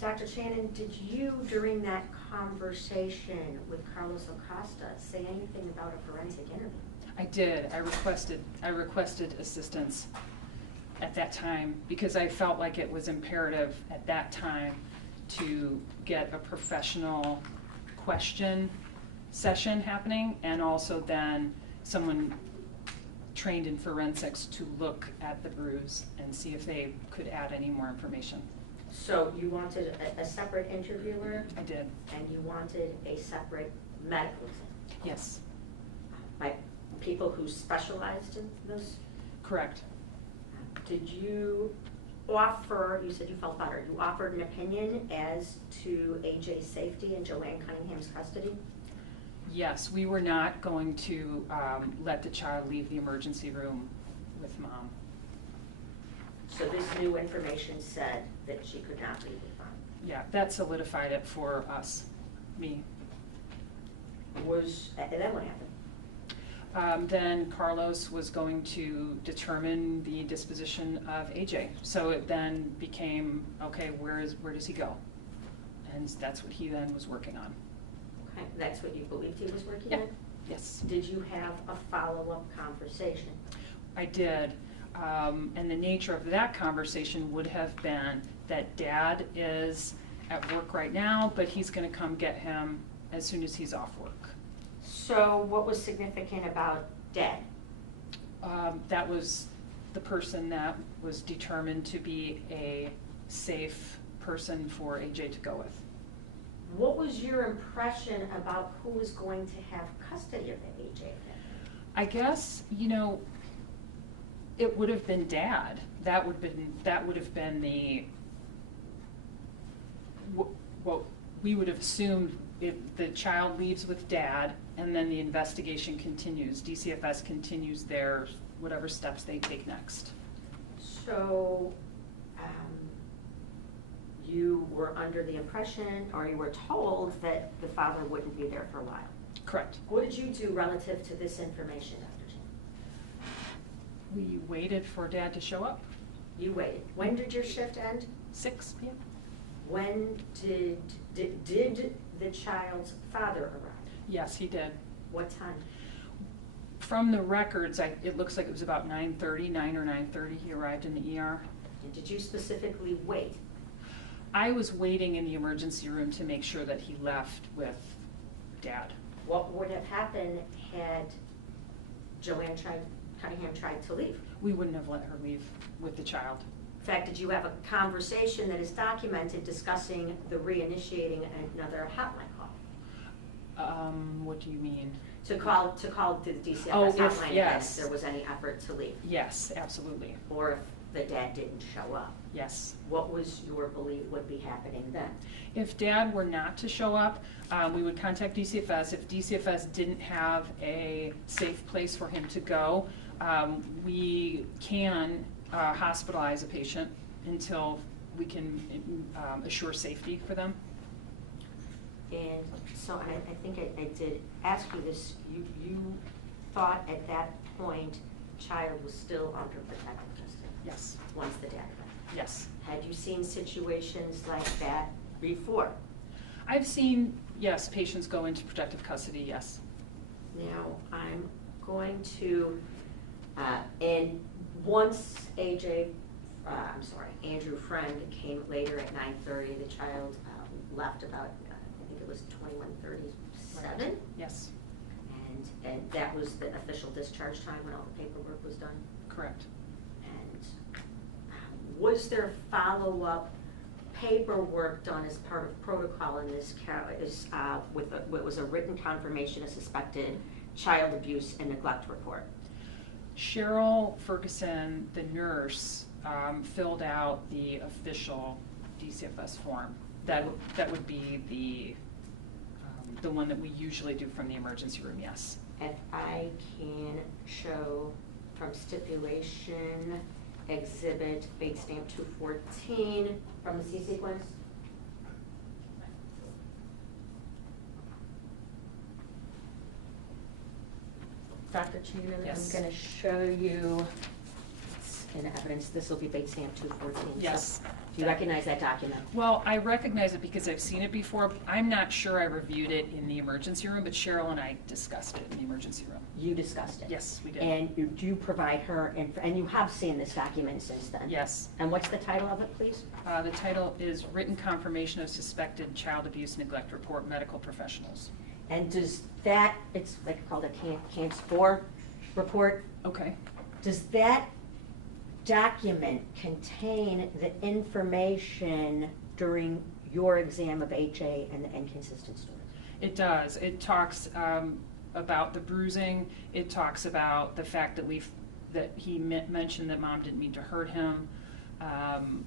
Dr. Shannon, did you, during that conversation with Carlos Acosta, say anything about a forensic interview? I did. I requested assistance at that time, because I felt like it was imperative at that time to get a professional question session happening, and also then someone trained in forensics to look at the bruise and see if they could add any more information. So you wanted a separate interviewer, I did. and you wanted a separate medical exam? Yes, By people who specialized in those? correct. Did you offer, you said you felt better, you offered an opinion as to AJ's safety and Joanne Cunningham's custody? Yes, we were not going to let the child leave the emergency room with mom. So this new information said that she could not leave with mom. Yeah, that solidified it for us, me. And then what happened? Then Carlos was going to determine the disposition of AJ. So it then became, okay, where does he go? And that's what he then was working on. Okay, that's what you believed he was working Yeah. on? Yes, Did you have a follow-up conversation? I did. And the nature of that conversation would have been that Dad is at work right now, but he's gonna come get him as soon as he's off work. So what was significant about Dad? That was the person that was determined to be a safe person for AJ to go with. What was your impression about who was going to have custody of AJ? I guess, it would have been Dad. That would have been the, what we would have assumed. If the child leaves with Dad, and then the investigation continues. DCFS continues their whatever steps they take next. So, you were under the impression, or you were told, that the father wouldn't be there for a while. Correct. What did you do relative to this information, Dr. Chan? We waited for Dad to show up. You waited. When did your shift end? 6 p.m. When did the child's father arrive? Yes, he did. What time? From the records, it looks like it was about 9:30, 9 or 9:30, he arrived in the ER. And did you specifically wait? I was waiting in the emergency room to make sure that he left with Dad. What would have happened had Joanne Cunningham tried to leave? We wouldn't have let her leave with the child. In fact, did you have a conversation that is documented discussing the reinitiating another hotline call? What do you mean? To call to the DCFS Oh, if- hotline again yes. if there was any effort to leave, Yes, absolutely. or if the dad didn't show up. Yes. What was your belief would be happening then? If Dad were not to show up, we would contact DCFS. If DCFS didn't have a safe place for him to go, we can hospitalize a patient until we can assure safety for them. And so I think I did ask you this, you thought at that point child was still under protective custody Yes, once the dad left. yes. Had you seen situations like that before? I've seen, yes, patients go into protective custody, yes. Now, I'm going to, and once Andrew Freund came later at 9:30, the child left about, I think it was 21:37? Yes, And that was the official discharge time when all the paperwork was done? correct. And was there follow-up paperwork done as part of protocol in this with what was a written confirmation of suspected child abuse and neglect report? Cheryl Ferguson, the nurse, filled out the official DCFS form. That would be the one that we usually do from the emergency room, yes. If I can show from stipulation exhibit big stamp 214 from the C sequence. Dr. Chairman, Yes. I'm going to show you in evidence. This will be big stamp 214. Yes. So, do you recognize that document? Well, I recognize it because I've seen it before. I'm not sure I reviewed it in the emergency room, but Cheryl and I discussed it in the emergency room. You discussed it. Yes, we did. And do you provide her, and you have seen this document since then? Yes. And what's the title of it, please? The title is Written Confirmation of Suspected Child Abuse Neglect Report, Medical Professionals. And does that, it's like called a CAMS 4 report, Okay. does that document contain the information during your exam of HA and the inconsistent stories? It does. It talks about the bruising. It talks about the fact that he mentioned that mom didn't mean to hurt him. And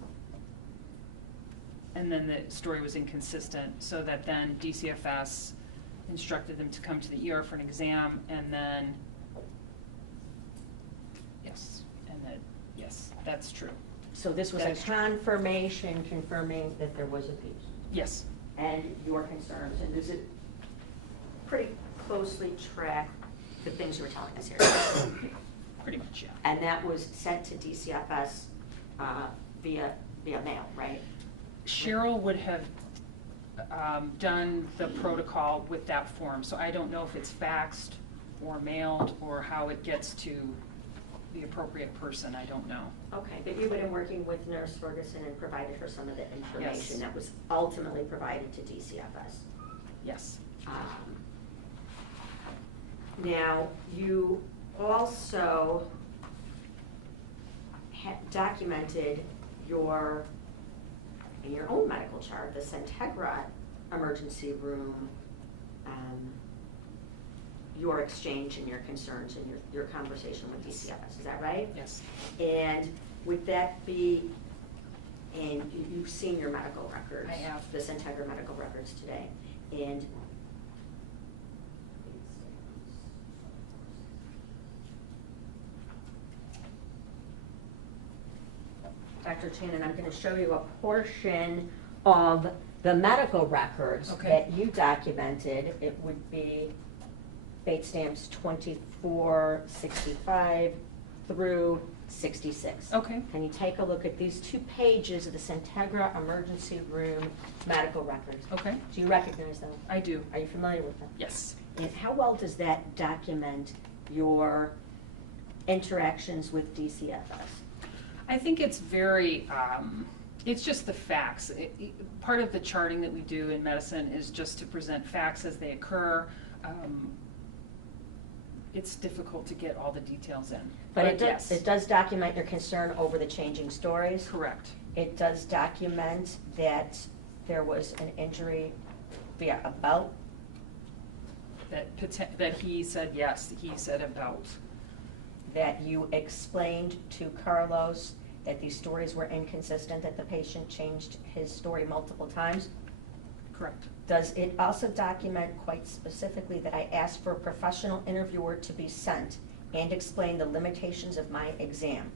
then the story was inconsistent, so that then DCFS instructed them to come to the ER for an exam, and then, yes, that's true. So this was That a is true. confirmation confirming that there was abuse Yes, and your concerns, and does it pretty closely track the things you were telling us here? pretty much, yeah. And that was sent to DCFS via mail, right? Cheryl would have done the protocol with that form, so I don't know if it's faxed or mailed or how it gets to the appropriate person, I don't know. Okay, but you've been working with Nurse Ferguson and provided her some of the information Yes. that was ultimately provided to DCFS. Yes. Now, you also documented in your own medical chart, the Centegra emergency room, your exchange and your concerns and your conversation with DCFS, is that right? Yes. And would that be, and you've seen your medical records? I have. The Centegra medical records today, and Dr. Shannon, I'm going to show you a portion of the medical records Okay. that you documented. It would be Bates stamps 2465 through 66. Okay. Can you take a look at these 2 pages of the Centegra emergency room medical records? Okay. Do you recognize them? I do. Are you familiar with them? Yes. And how well does that document your interactions with DCFS? I think it's very, it's just the facts. Part of the charting that we do in medicine is just to present facts as they occur. It's difficult to get all the details in. But it yes. does document your concern over the changing stories. Correct. It does document that there was an injury via a belt that he said yes, he said about. That you explained to Carlos that these stories were inconsistent, that the patient changed his story multiple times? Correct. Does it also document quite specifically that I asked for a professional interviewer to be sent and explain the limitations of my exam?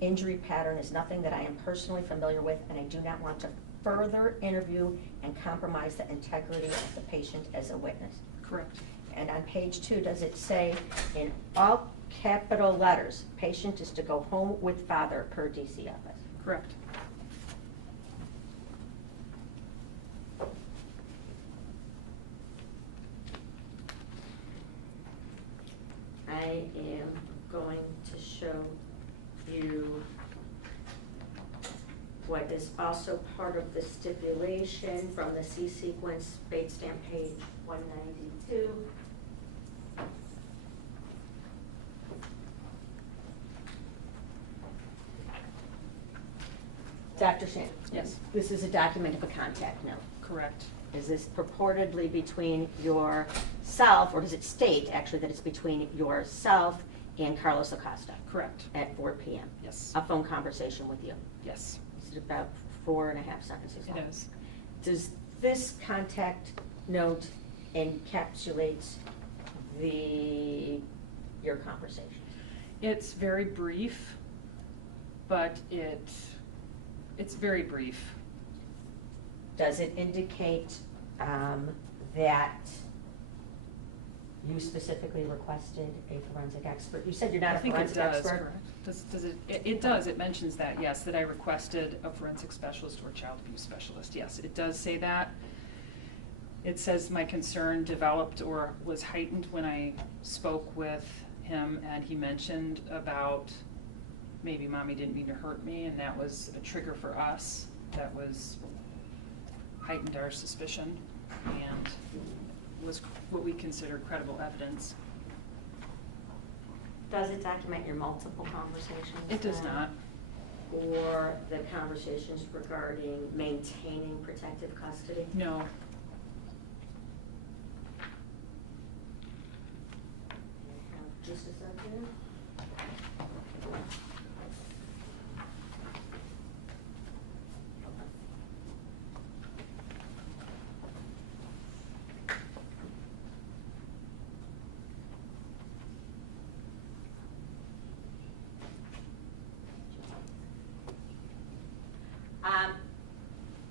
Injury pattern is nothing that I am personally familiar with, and I do not want to further interview and compromise the integrity of the patient as a witness. Correct. And on page 2, does it say in all capital letters, patient is to go home with father per DCFS? Correct. I am going to show you what is also part of the stipulation from the C sequence, bait stamp page 192. Dr. Shannon? Yes. This is a document of a contact note. Correct. Is this purportedly between yourself, or does it state actually that it's between yourself and Carlos Acosta Correct. at 4 p.m.? Yes. A phone conversation with you? Yes. Is it about 4.5 seconds? It is. Does this contact note encapsulate your conversation? It's very brief, but it's very brief. Does it indicate that you specifically requested a forensic expert? You said you're not I a think it forensic does, expert. correct. Does it, it does, it mentions that, yes, that I requested a forensic specialist or child abuse specialist, yes, it does say that. It says my concern developed or was heightened when I spoke with him, and he mentioned about maybe mommy didn't mean to hurt me, and that was a trigger for us. That was heightened our suspicion and was what we consider credible evidence. Does it document your multiple conversations? It does then? not. Or the conversations regarding maintaining protective custody? No. Just a second.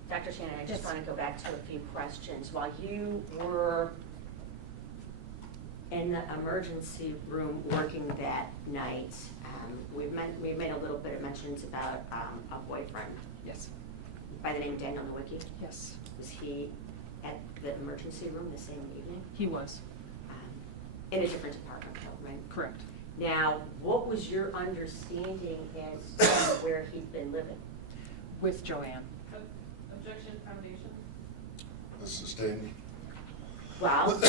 Dr. Shannon, I just Yes. want to go back to a few questions. While you were in the emergency room working that night, we've made a little bit of mentions about a boyfriend Yes. by the name of Daniel Nowicki. Yes. Was he at the emergency room the same evening? He was. In a different department though, right? Correct. Now, what was your understanding as to where he'd been living? With Joanne. Objection, foundation. Sustained. Well,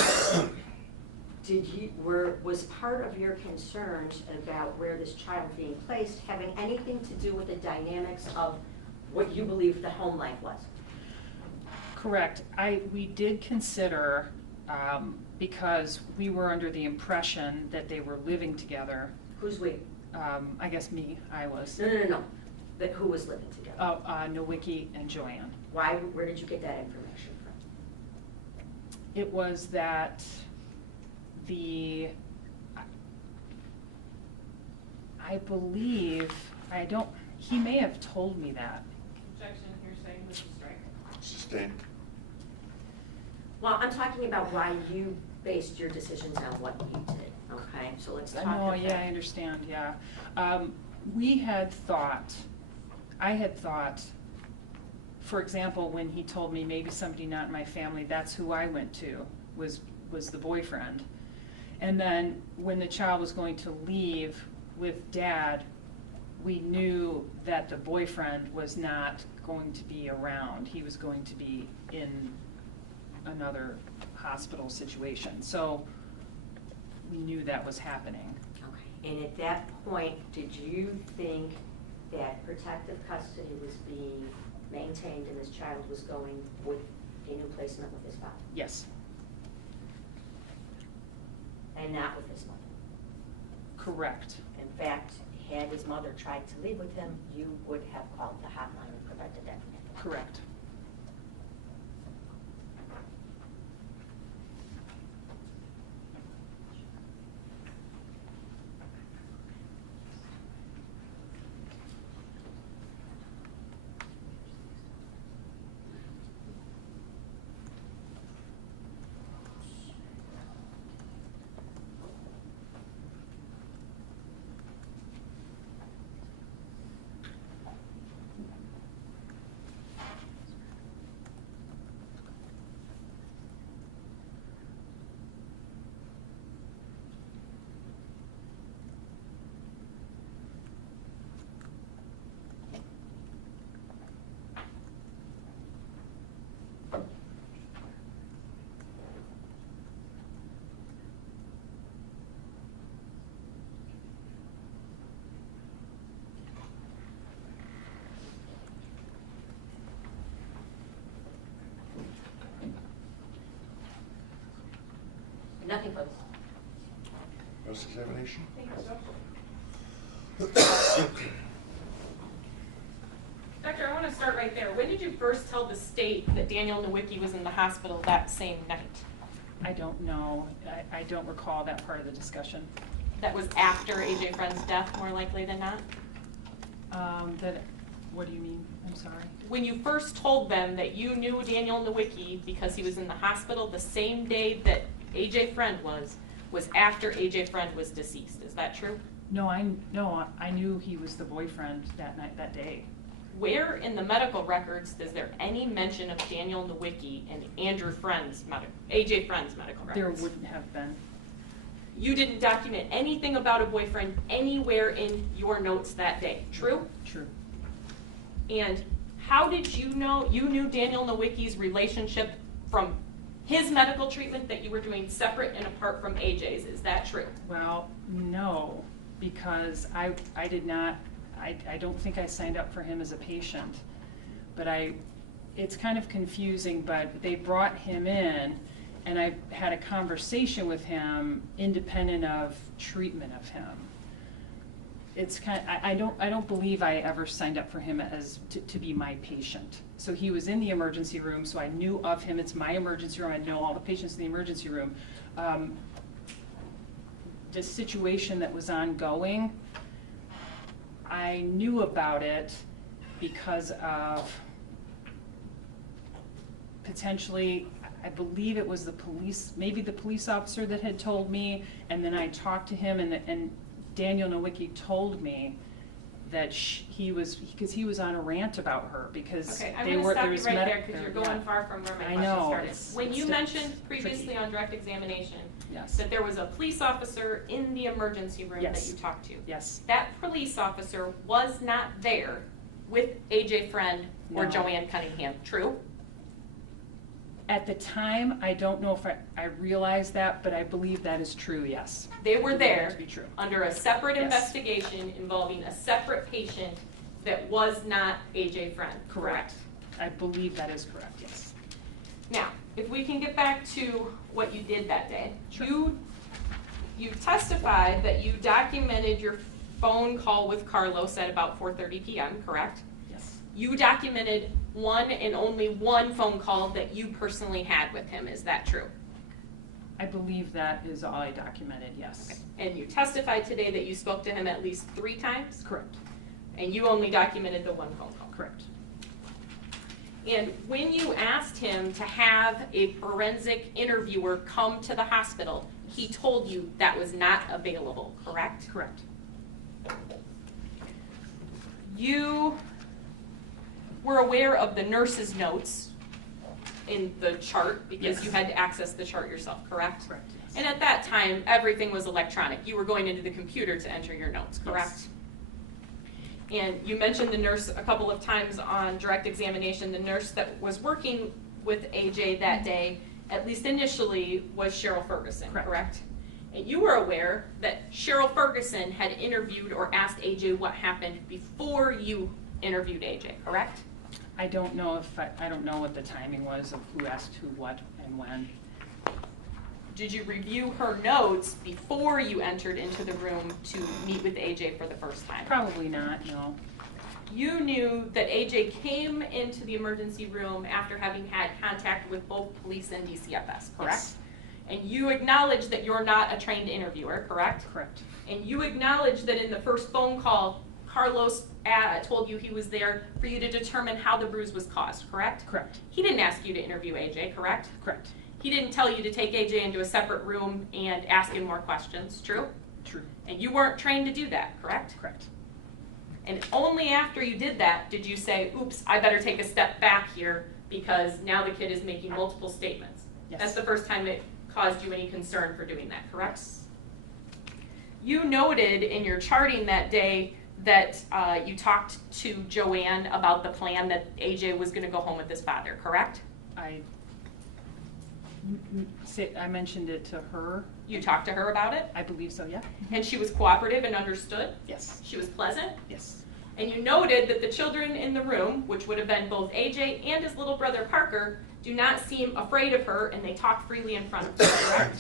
was part of your concerns about where this child being placed having anything to do with the dynamics of what you believe the home life was? Correct. We did consider, because we were under the impression that they were living together. Who's we? I guess me, I was. No. Who was living together? Nowicki and Joanne. Where did you get that information from? It was that I believe, he may have told me that. Objection, hearsay, Mrs. Strike. Sustained. Well, I'm talking about why you based your decisions on what you did, okay? So let's talk No, about yeah, I understand, yeah. I had thought, for example, when he told me maybe somebody not in my family, that's who I went to, was the boyfriend. And then when the child was going to leave with Dad, we knew that the boyfriend was not going to be around. He was going to be in another hospital situation. So we knew that was happening. Okay, and at that point, did you think that protective custody was being maintained and this child was going with a new placement with his father? Yes. and not with his mother. Correct. In fact, had his mother tried to leave with him, you would have called the hotline and prevented that from happening. Correct. Nothing further. Cross-examination? Doctor, I want to start right there. When did you first tell the state that Daniel Nowicki was in the hospital that same night? I don't know. I don't recall that part of the discussion. That was after AJ Freund's death, more likely than not? What do you mean? I'm sorry. When you first told them that you knew Daniel Nowicki because he was in the hospital the same day that AJ Freund was after AJ Freund was deceased. Is that true? No, I knew he was the boyfriend that night, that day. Where in the medical records is there any mention of Daniel Nowicki in AJ Freund's medical records? There wouldn't have been. You didn't document anything about a boyfriend anywhere in your notes that day, true? True. And how did you know you knew Daniel Nowicki's relationship from his medical treatment that you were doing separate and apart from AJ's? Is that true? Well, no, because I don't think I signed up for him as a patient. But it's kind of confusing, but they brought him in and I had a conversation with him independent of treatment of him. It's kind of, I don't believe I ever signed up for him as to be my patient. So he was in the emergency room, so I knew of him. It's my emergency room. I know all the patients in the emergency room. The situation that was ongoing, I knew about it because of potentially, I believe it was the police, maybe the police officer that had told me, and then I talked to him, and Daniel Nowicki told me that he was on a rant about her because Okay, I'm going to stop you right there because you're going yeah. far from where my I question know, started. it's- When you it's mentioned previously tricky. on direct examination Yes. that there was a police officer in the emergency room that Yes. you talked to. Yes. That police officer was not there with AJ Freund or No. Joanne Cunningham, true? At the time, I don't know if I realized that, but I believe that is true, yes. They were I believe that there to be true. under a separate Yes. investigation involving a separate patient that was not AJ Freund, correct? I believe that is correct, yes. Now, if we can get back to what you did that day. Sure. You testified that you documented your phone call with Carlos at about 4:30 p.m., correct? Yes. You documented one and only one phone call that you personally had with him. Is that true? I believe that is all I documented, yes. And you testified today that you spoke to him at least 3 times? Correct. And you only documented the one phone call? Correct. And when you asked him to have a forensic interviewer come to the hospital, he told you that was not available, correct? Correct. You were aware of the nurse's notes in the chart because Yes. you had to access the chart yourself, correct? Correct, yes. And at that time, everything was electronic. You were going into the computer to enter your notes, correct? Yes. And you mentioned the nurse a couple of times on direct examination. The nurse that was working with AJ that day, at least initially, was Cheryl Ferguson, Correct. correct? And you were aware that Cheryl Ferguson had interviewed or asked AJ what happened before you interviewed AJ, correct? I don't know if I don't know what the timing was of who asked who what and when. did you review her notes before you entered into the room to meet with AJ for the first time? Probably not, no. You knew that AJ came into the emergency room after having had contact with both police and DCFS, correct? Yes. And you acknowledge that you're not a trained interviewer, correct? Correct. And you acknowledge that in the first phone call, Carlos told you he was there for you to determine how the bruise was caused, correct? Correct. He didn't ask you to interview AJ, correct? Correct. He didn't tell you to take AJ into a separate room and ask him more questions, true? True. And you weren't trained to do that, correct? Correct. And only after you did that did you say, oops, I better take a step back here because now the kid is making multiple statements. Yes. That's the first time it caused you any concern for doing that, correct? You noted in your charting that day that you talked to Joanne about the plan that AJ was going to go home with his father, correct? I mentioned it to her. You talked to her about it? I believe so, yeah. And she was cooperative and understood? Yes. She was pleasant? Yes. And you noted that the children in the room, which would have been both AJ and his little brother Parker, do not seem afraid of her and they talk freely in front of her, correct?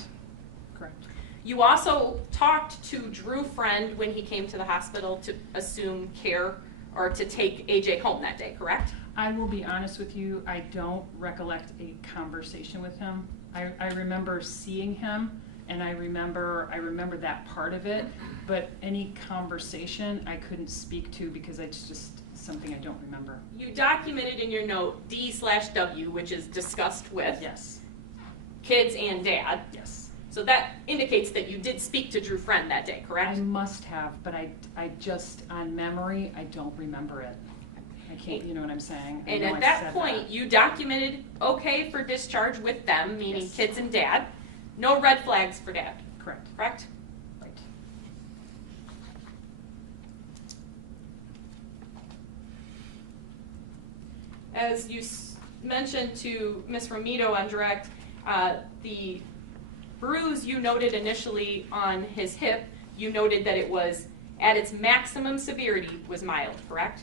Correct. You also talked to Drew Friend when he came to the hospital to assume care or to take AJ home that day, correct? I will be honest with you, I don't recollect a conversation with him. I remember seeing him, and I remember that part of it, but any conversation I couldn't speak to because it's just something I don't remember. You documented in your note D/W, which is discussed with Yes. kids and dad. Yes. So that indicates that you did speak to Drew Friend that day, correct? I must have, but I just, on memory, I don't remember it. I can't, you know what I'm saying? I And know at I that said point, you documented okay for discharge with them, meaning Yes. kids and dad. No red flags for dad, Correct. correct? Right. As you mentioned to Ms. Romito on direct, the bruise you noted initially on his hip, you noted that it was at its maximum severity was mild, correct?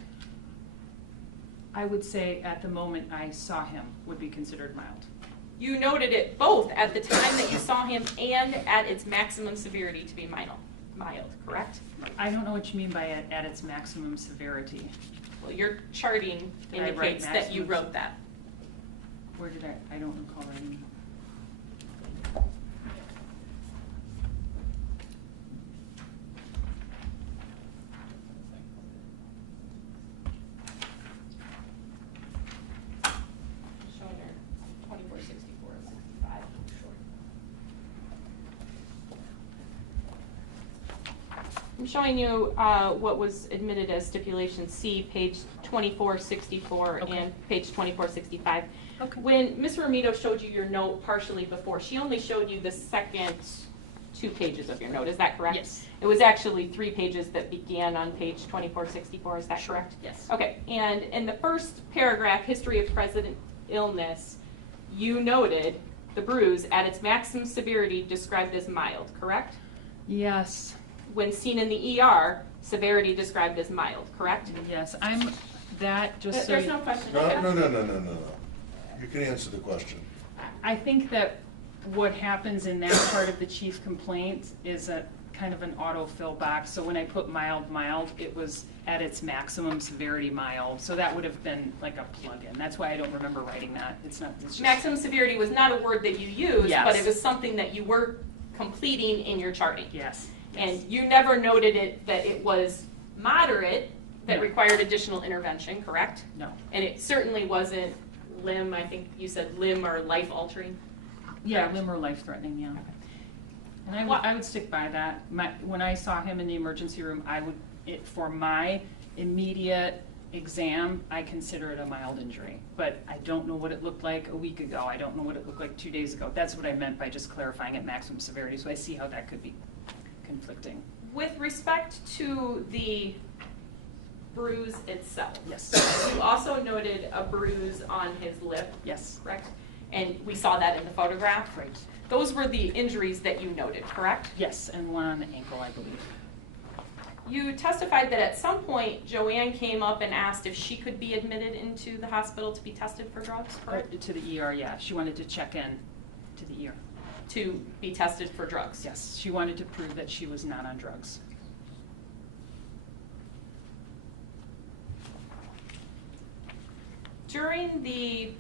I would say at the moment I saw him would be considered mild. You noted it both at the time that you saw him and at its maximum severity to be mild, correct? I don't know what you mean by it at its maximum severity. Well, your charting Did I write indicates that you maximum? wrote that. Where did I don't recall writing. Showing her 2464 and 65. I'm showing you what was admitted as stipulation C, page 2464 Okay. and page 2465. Okay. When Ms. Romito showed you your note partially before, she only showed you the second 2 pages of your note, is that correct? Yes. It was actually 3 pages that began on page 2464, is that Sure. correct? Yes. Okay, and in the first paragraph, history of present illness, you noted the bruise at its maximum severity described as mild, correct? Yes. When seen in the ER, severity described as mild, correct? Yes. I'm that just so There's you- no question. No. You can answer the question. I think that what happens in that part of the chief complaint is a kind of an autofill box. So when I put mild, it was at its maximum severity mild. So that would have been like a plug-in. That's why I don't remember writing that. It's just Maximum severity was not a word that you used, Yes. but it was something that you were completing in your charting. Yes. And you never noted it that it was moderate, that No. required additional intervention, correct? No. And it certainly wasn't limb, I think you said limb or life altering. Yeah, Correct. limb or life-threatening, yeah. And What- I would stick by that. When I saw him in the emergency room, for my immediate exam, I consider it a mild injury. But I don't know what it looked like a week ago. I don't know what it looked like 2 days ago. That's what I meant by just clarifying at maximum severity. So I see how that could be conflicting. With respect to the bruise itself, Yes. you also noted a bruise on his lip, Yes. correct? And we saw that in the photograph. Right. Those were the injuries that you noted, correct? Yes, and one on the ankle, I believe. You testified that at some point Joanne came up and asked if she could be admitted into the hospital to be tested for drugs, correct? To the ER, yeah. She wanted to check in to the ER. to be tested for drugs. Yes, she wanted to prove that she was not on drugs. During the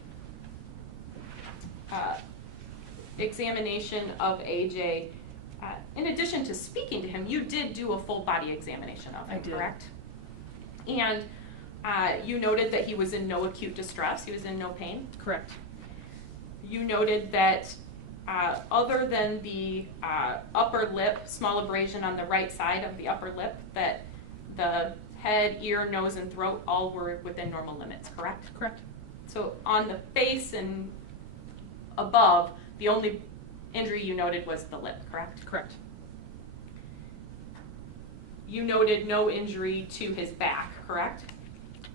examination of AJ, in addition to speaking to him, you did do a full body examination of him, I did. correct? And you noted that he was in no acute distress, he was in no pain. Correct. You noted that other than the upper lip, small abrasion on the right side of the upper lip, that the head, ear, nose, and throat all were within normal limits, correct? Correct. So on the face and above, the only injury you noted was the lip, correct? Correct. You noted no injury to his back, correct?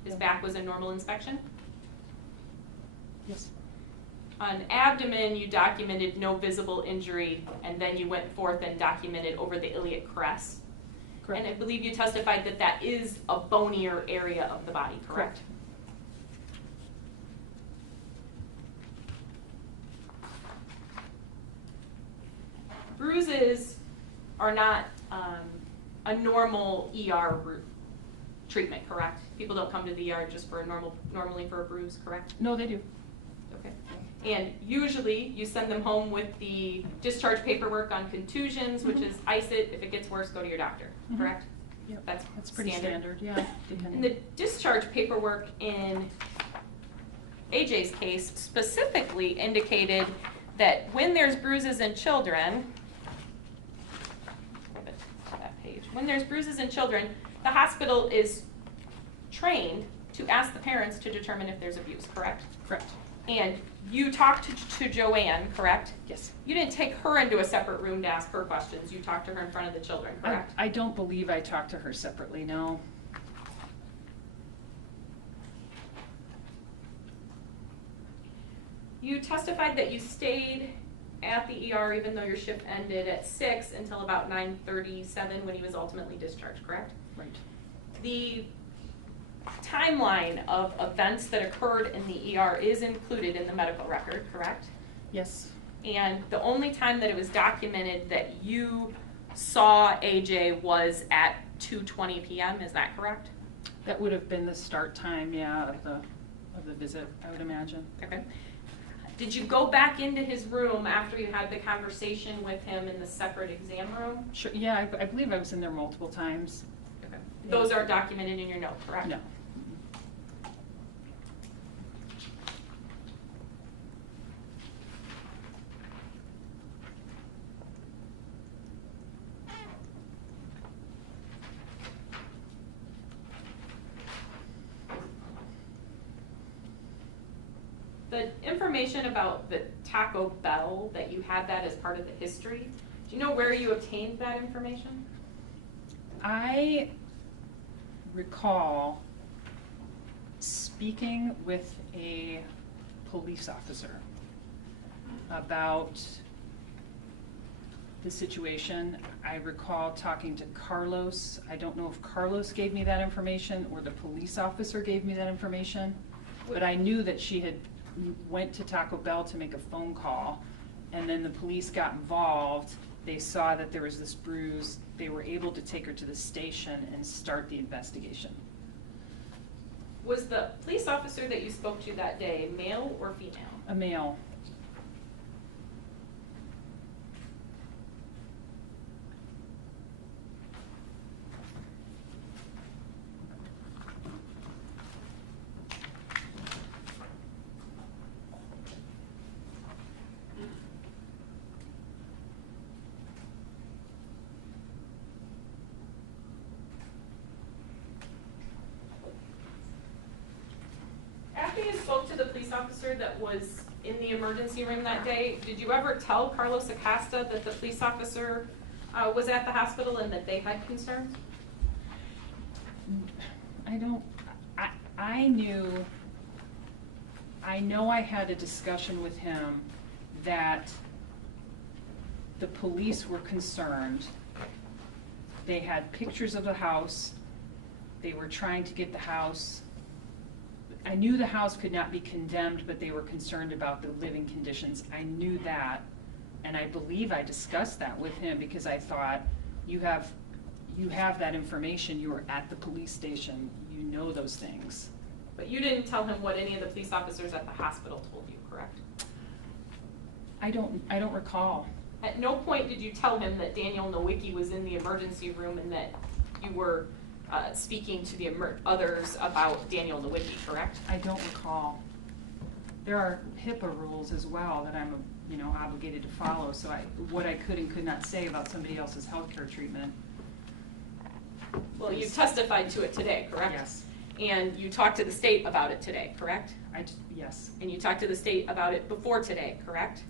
His back was a normal inspection? Yes. On abdomen, you documented no visible injury, and then you went forth and documented over the iliac crest. Correct. And I believe you testified that that is a bonier area of the body, correct? Bruises are not a normal ER treatment, correct? People don't come to the ER just for normally for a bruise, correct? No, they do. Okay. And usually you send them home with the discharge paperwork on contusions, which is ice it. If it gets worse, go to your doctor, Mhm. correct? Yep. That's pretty standard, yeah. And the discharge paperwork in AJ's case specifically indicated that when there's bruises in children, flip it to that page. When there's bruises in children, the hospital is trained to ask the parents to determine if there's abuse, correct? Correct. And you talked to Joanne, correct? Yes. You didn't take her into a separate room to ask her questions. You talked to her in front of the children, correct? I don't believe I talked to her separately, no. You testified that you stayed at the ER even though your shift ended at 6 until about 9:37 when he was ultimately discharged, correct? Right. The timeline of events that occurred in the ER is included in the medical record, correct? Yes. And the only time that it was documented that you saw AJ was at 2:20 p.m., is that correct? That would have been the start time, yeah, of the visit, I would imagine. Okay. Did you go back into his room after you had the conversation with him in the separate exam room? Sure, yeah, I believe I was in there multiple times. Okay. Those are documented in your note, correct? No. The information about the Taco Bell, that you had that as part of the history, do you know where you obtained that information? I recall speaking with a police officer about the situation. I recall talking to Carlos. I don't know if Carlos gave me that information or the police officer gave me that information, but I knew that she had went to Taco Bell to make a phone call, and then the police got involved. They saw that there was this bruise. They were able to take her to the station and start the investigation. Was the police officer that you spoke to that day male or female? A male. After you spoke to the police officer that was in the emergency room that day, did you ever tell Carlos Acosta that the police officer was at the hospital and that they had concerns? I know I had a discussion with him that the police were concerned. They had pictures of the house. They were trying to get the house. I knew the house could not be condemned, but they were concerned about the living conditions. I knew that. And I believe I discussed that with him because I thought, you have that information, you were at the police station, you know those things. But you didn't tell him what any of the police officers at the hospital told you, correct? I don't recall. At no point did you tell him that Daniel Nowicki was in the emergency room and that you were speaking to the others about Daniel Nowicki, correct? I don't recall. There are HIPAA rules as well that I'm, obligated to follow, so what I could and could not say about somebody else's healthcare treatment. Well, you testified to it today, correct? Yes. And you talked to the state about it today, correct? Yes. And you talked to the state about it before today, correct?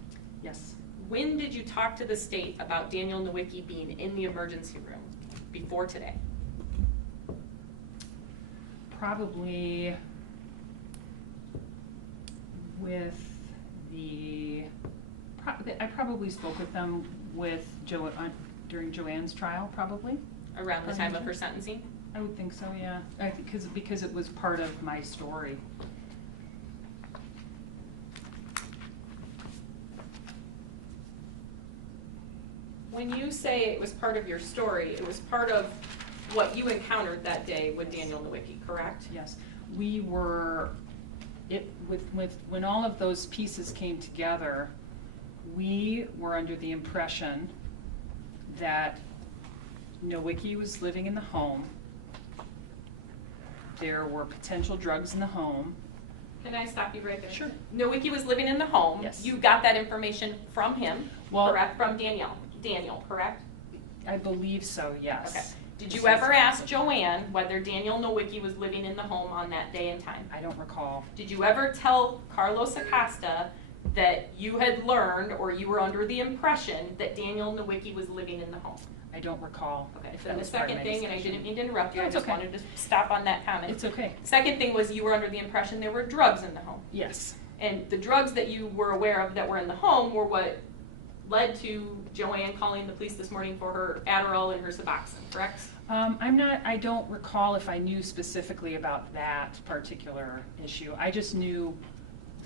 Yes. When did you talk to the state about Daniel Nowicki being in the emergency room before today? Probably with I probably spoke with them during Joanne's trial, probably. Around the time of her sentencing? I would think so, yeah. Because it was part of my story. When you say it was part of your story, it was part of what you encountered that day with Daniel Nowicki, correct? Yes. We were, when all of those pieces came together, we were under the impression that Nowicki was living in the home. There were potential drugs in the home. Can I stop you right there? Sure. Nowicki was living in the home. Yes. You got that information from him, Well, correct? From Daniel, correct? I believe so, yes. Okay. Did you ever ask Joanne whether Daniel Nowicki was living in the home on that day and time? I don't recall. Did you ever tell Carlos Acosta that you had learned or you were under the impression that Daniel Nowicki was living in the home? I don't recall. Okay, if then that the was part of second my thing, and I discussion. didn't mean to interrupt you, No, I it's just okay. wanted to stop on that comment. It's okay. Second thing was you were under the impression there were drugs in the home. Yes. And the drugs that you were aware of that were in the home were what led to Joanne calling the police this morning for her Adderall and her Suboxone, correct? I don't recall if I knew specifically about that particular issue. I just knew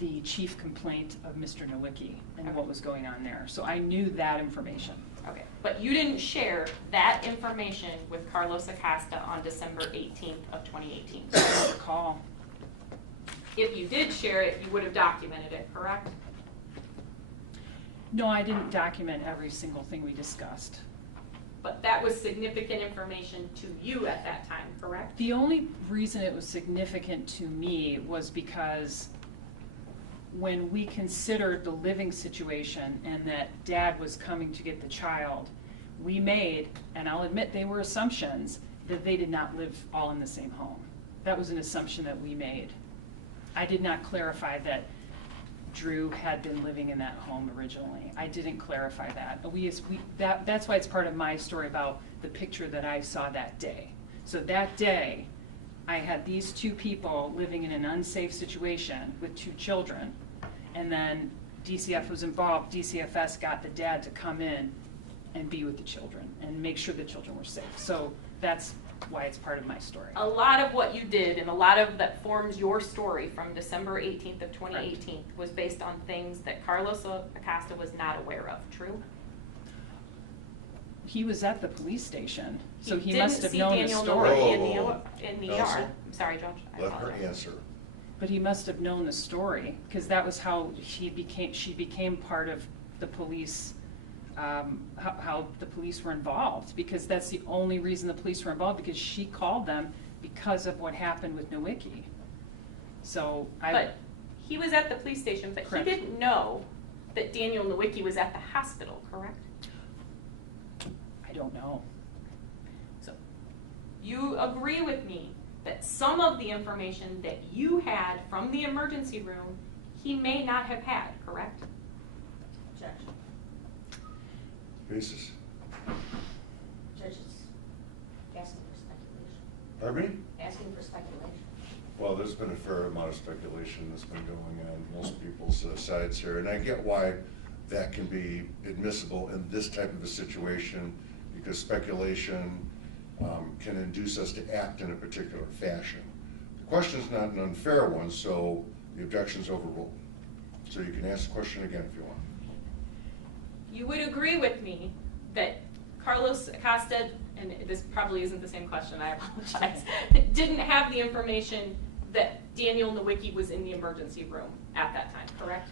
the chief complaint of Mr. Nowicki and what was going on there. So I knew that information. Okay, but you didn't share that information with Carlos Acosta on December 18th of 2018. I don't recall. If you did share it, you would have documented it, correct? No, I didn't document every single thing we discussed. But that was significant information to you at that time, correct? The only reason it was significant to me was because when we considered the living situation and that Dad was coming to get the child, we made, and I'll admit they were assumptions, that they did not live all in the same home. That was an assumption that we made. I did not clarify that Drew had been living in that home originally. I didn't clarify that. That's why it's part of my story about the picture that I saw that day. So that day, I had these two people living in an unsafe situation with two children, and then DCF was involved. DCFS got the dad to come in and be with the children and make sure the children were safe. So that's why it's part of my story. A lot of what you did and a lot of that forms your story from December 18th of 2018 was based on things that Carlos Acosta was not aware of, true? He was at the police station, so he didn't must have see known the Daniel story. Nowicki Whoa. in the Counsel? yard. I'm sorry, Judge. I Let her apologize. answer. But he must have known the story, because that was how she became part of the police, how the police were involved, because that's the only reason the police were involved, because she called them because of what happened with Nowicki. So But he was at the police station, but Correct. he didn't know that Daniel Nowicki was at the hospital, correct? I don't know. So you agree with me that some of the information that you had from the emergency room, he may not have had, correct? Objection. Basis? Judge is asking for speculation. Pardon me? Asking for speculation. Well, there's been a fair amount of speculation that's been going on most people's sides here, and I get why that can be admissible in this type of a situation, because speculation can induce us to act in a particular fashion. The question's not an unfair one, so the objection's overruled. So you can ask the question again if you want. you would agree with me that Carlos Acosta, and this probably isn't the same question, I apologize, didn't have the information that Daniel Nowicki was in the emergency room at that time, correct?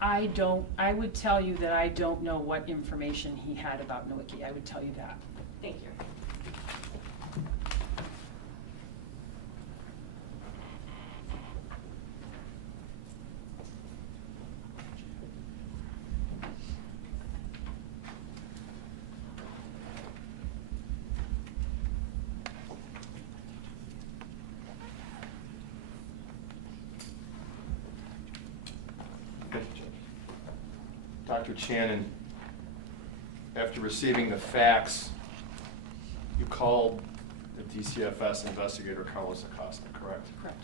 I would tell you that I don't know what information he had about Nowicki. I would tell you that. Thank you. Dr. Channon, after receiving the facts, you called the DCFS investigator Carlos Acosta, correct? Correct.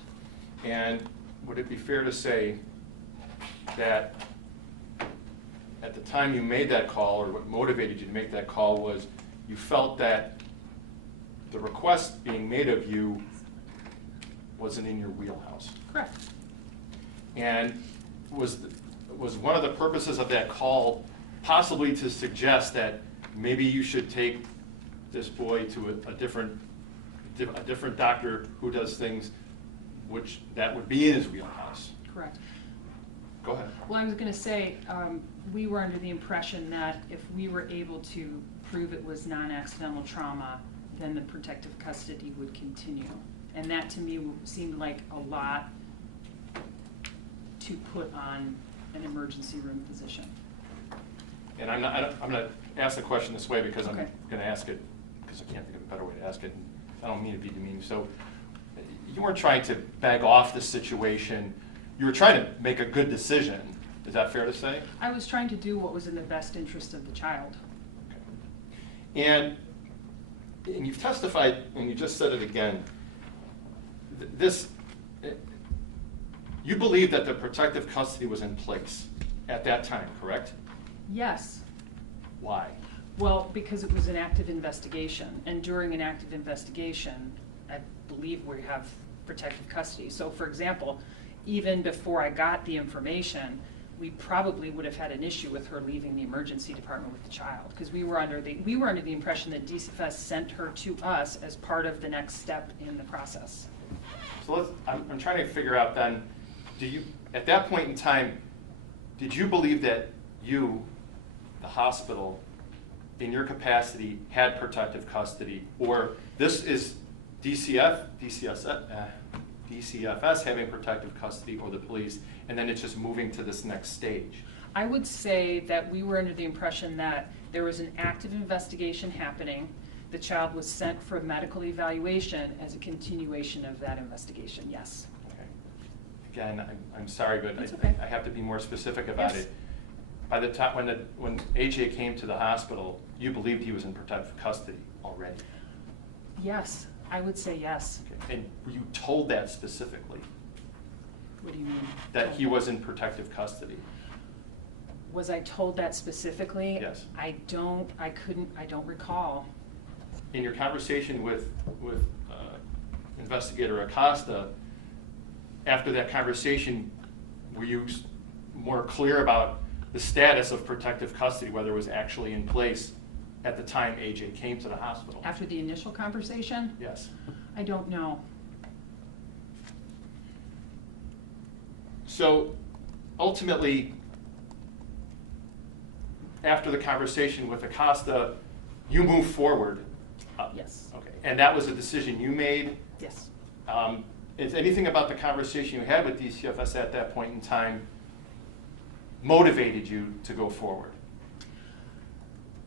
And would it be fair to say that at the time you made that call, or what motivated you to make that call, was you felt that the request being made of you wasn't in your wheelhouse? Correct. And was one of the purposes of that call possibly to suggest that maybe you should take this boy to a different doctor who does things which that would be in his wheelhouse? Correct. Go ahead. Well, I was going to say, we were under the impression that if we were able to prove it was non-accidental trauma, then the protective custody would continue. And that to me seemed like a lot to put on an emergency room physician. And I'm going to ask the question this way because I'm Okay. going to ask it because I can't think of a better way to ask it. And I don't mean to be demeaning. So you weren't trying to beg off the situation. You were trying to make a good decision. Is that fair to say? I was trying to do what was in the best interest of the child. Okay. And you've testified, and you just said it again, you believe that the protective custody was in place at that time, correct? Yes. Why? Well, because it was an active investigation, and during an active investigation, I believe we have protective custody. So for example, even before I got the information, we probably would have had an issue with her leaving the emergency department with the child, because we were under the impression that DCFS sent her to us as part of the next step in the process. So I'm trying to figure out then, at that point in time, did you believe that you, the hospital, in your capacity, had protective custody, or this is DCFS having protective custody, or the police, and then it's just moving to this next stage? I would say that we were under the impression that there was an active investigation happening. The child was sent for medical evaluation as a continuation of that investigation, yes. Okay. Again, I'm sorry, but That's okay. I have to be more specific about Yes. it. By the time when AJ came to the hospital, you believed he was in protective custody already. Yes, I would say yes. Okay. And were you told that specifically, What do you mean? that he was in protective custody? Was I told that specifically? Yes. I don't recall. In your conversation with Investigator Acosta, after that conversation, were you more clear about the status of protective custody, whether it was actually in place at the time AJ came to the hospital? After the initial conversation? Yes. I don't know. So ultimately, after the conversation with Acosta, you moved forward. Yes. Okay. And that was a decision you made? Yes. Is anything about the conversation you had with DCFS at that point in time motivated you to go forward?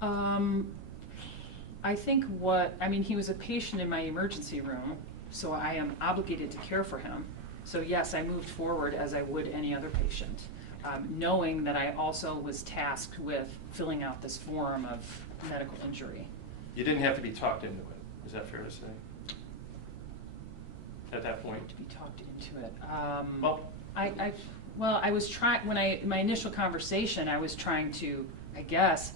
I think he was a patient in my emergency room, so I am obligated to care for him. So yes, I moved forward as I would any other patient, knowing that I also was tasked with filling out this form of medical injury. You didn't have to be talked into it. Is that fair to say? At that point? To be talked into it. Well, I was trying, my initial conversation, I was trying to, I guess,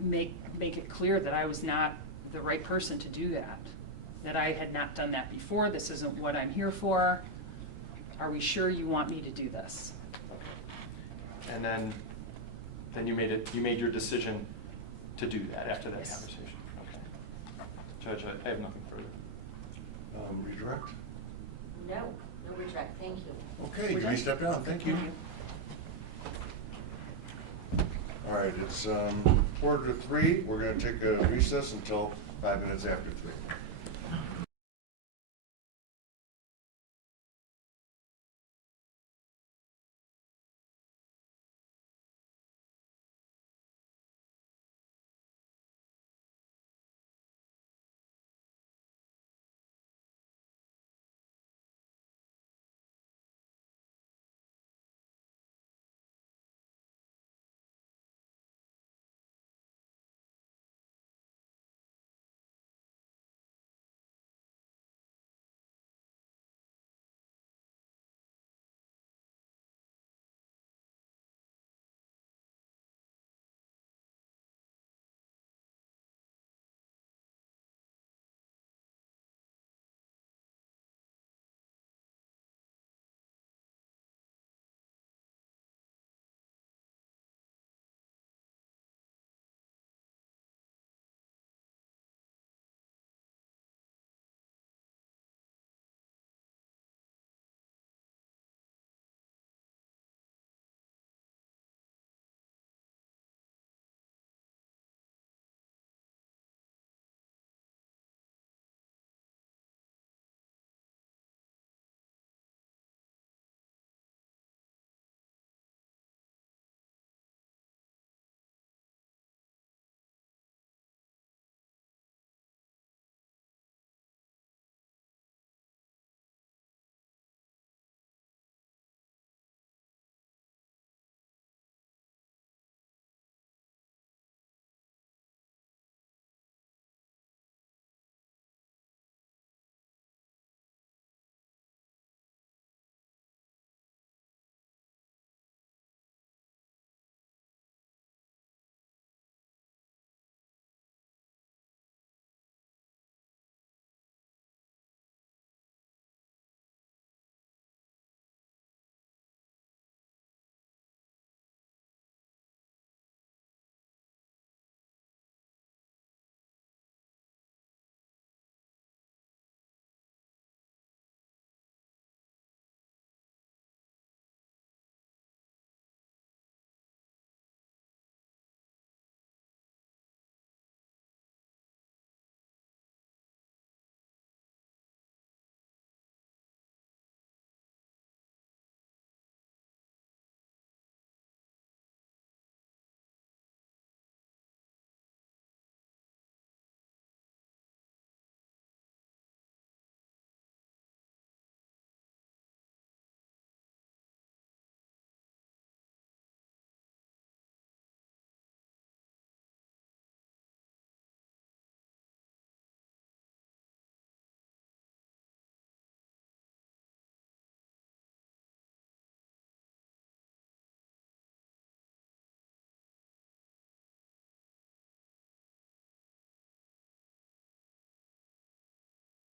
make it clear that I was not the right person to do that. That I had not done that before. This isn't what I'm here for. Are we sure you want me to do this? and then then you made your decision to do that after that Yes. conversation? Okay. Judge, I have nothing further. Redirect? No, no redirect, thank you. Okay, We're can we done? step down? Thank you. All right, it's 2:45. We're gonna take a recess until 5 minutes after 3.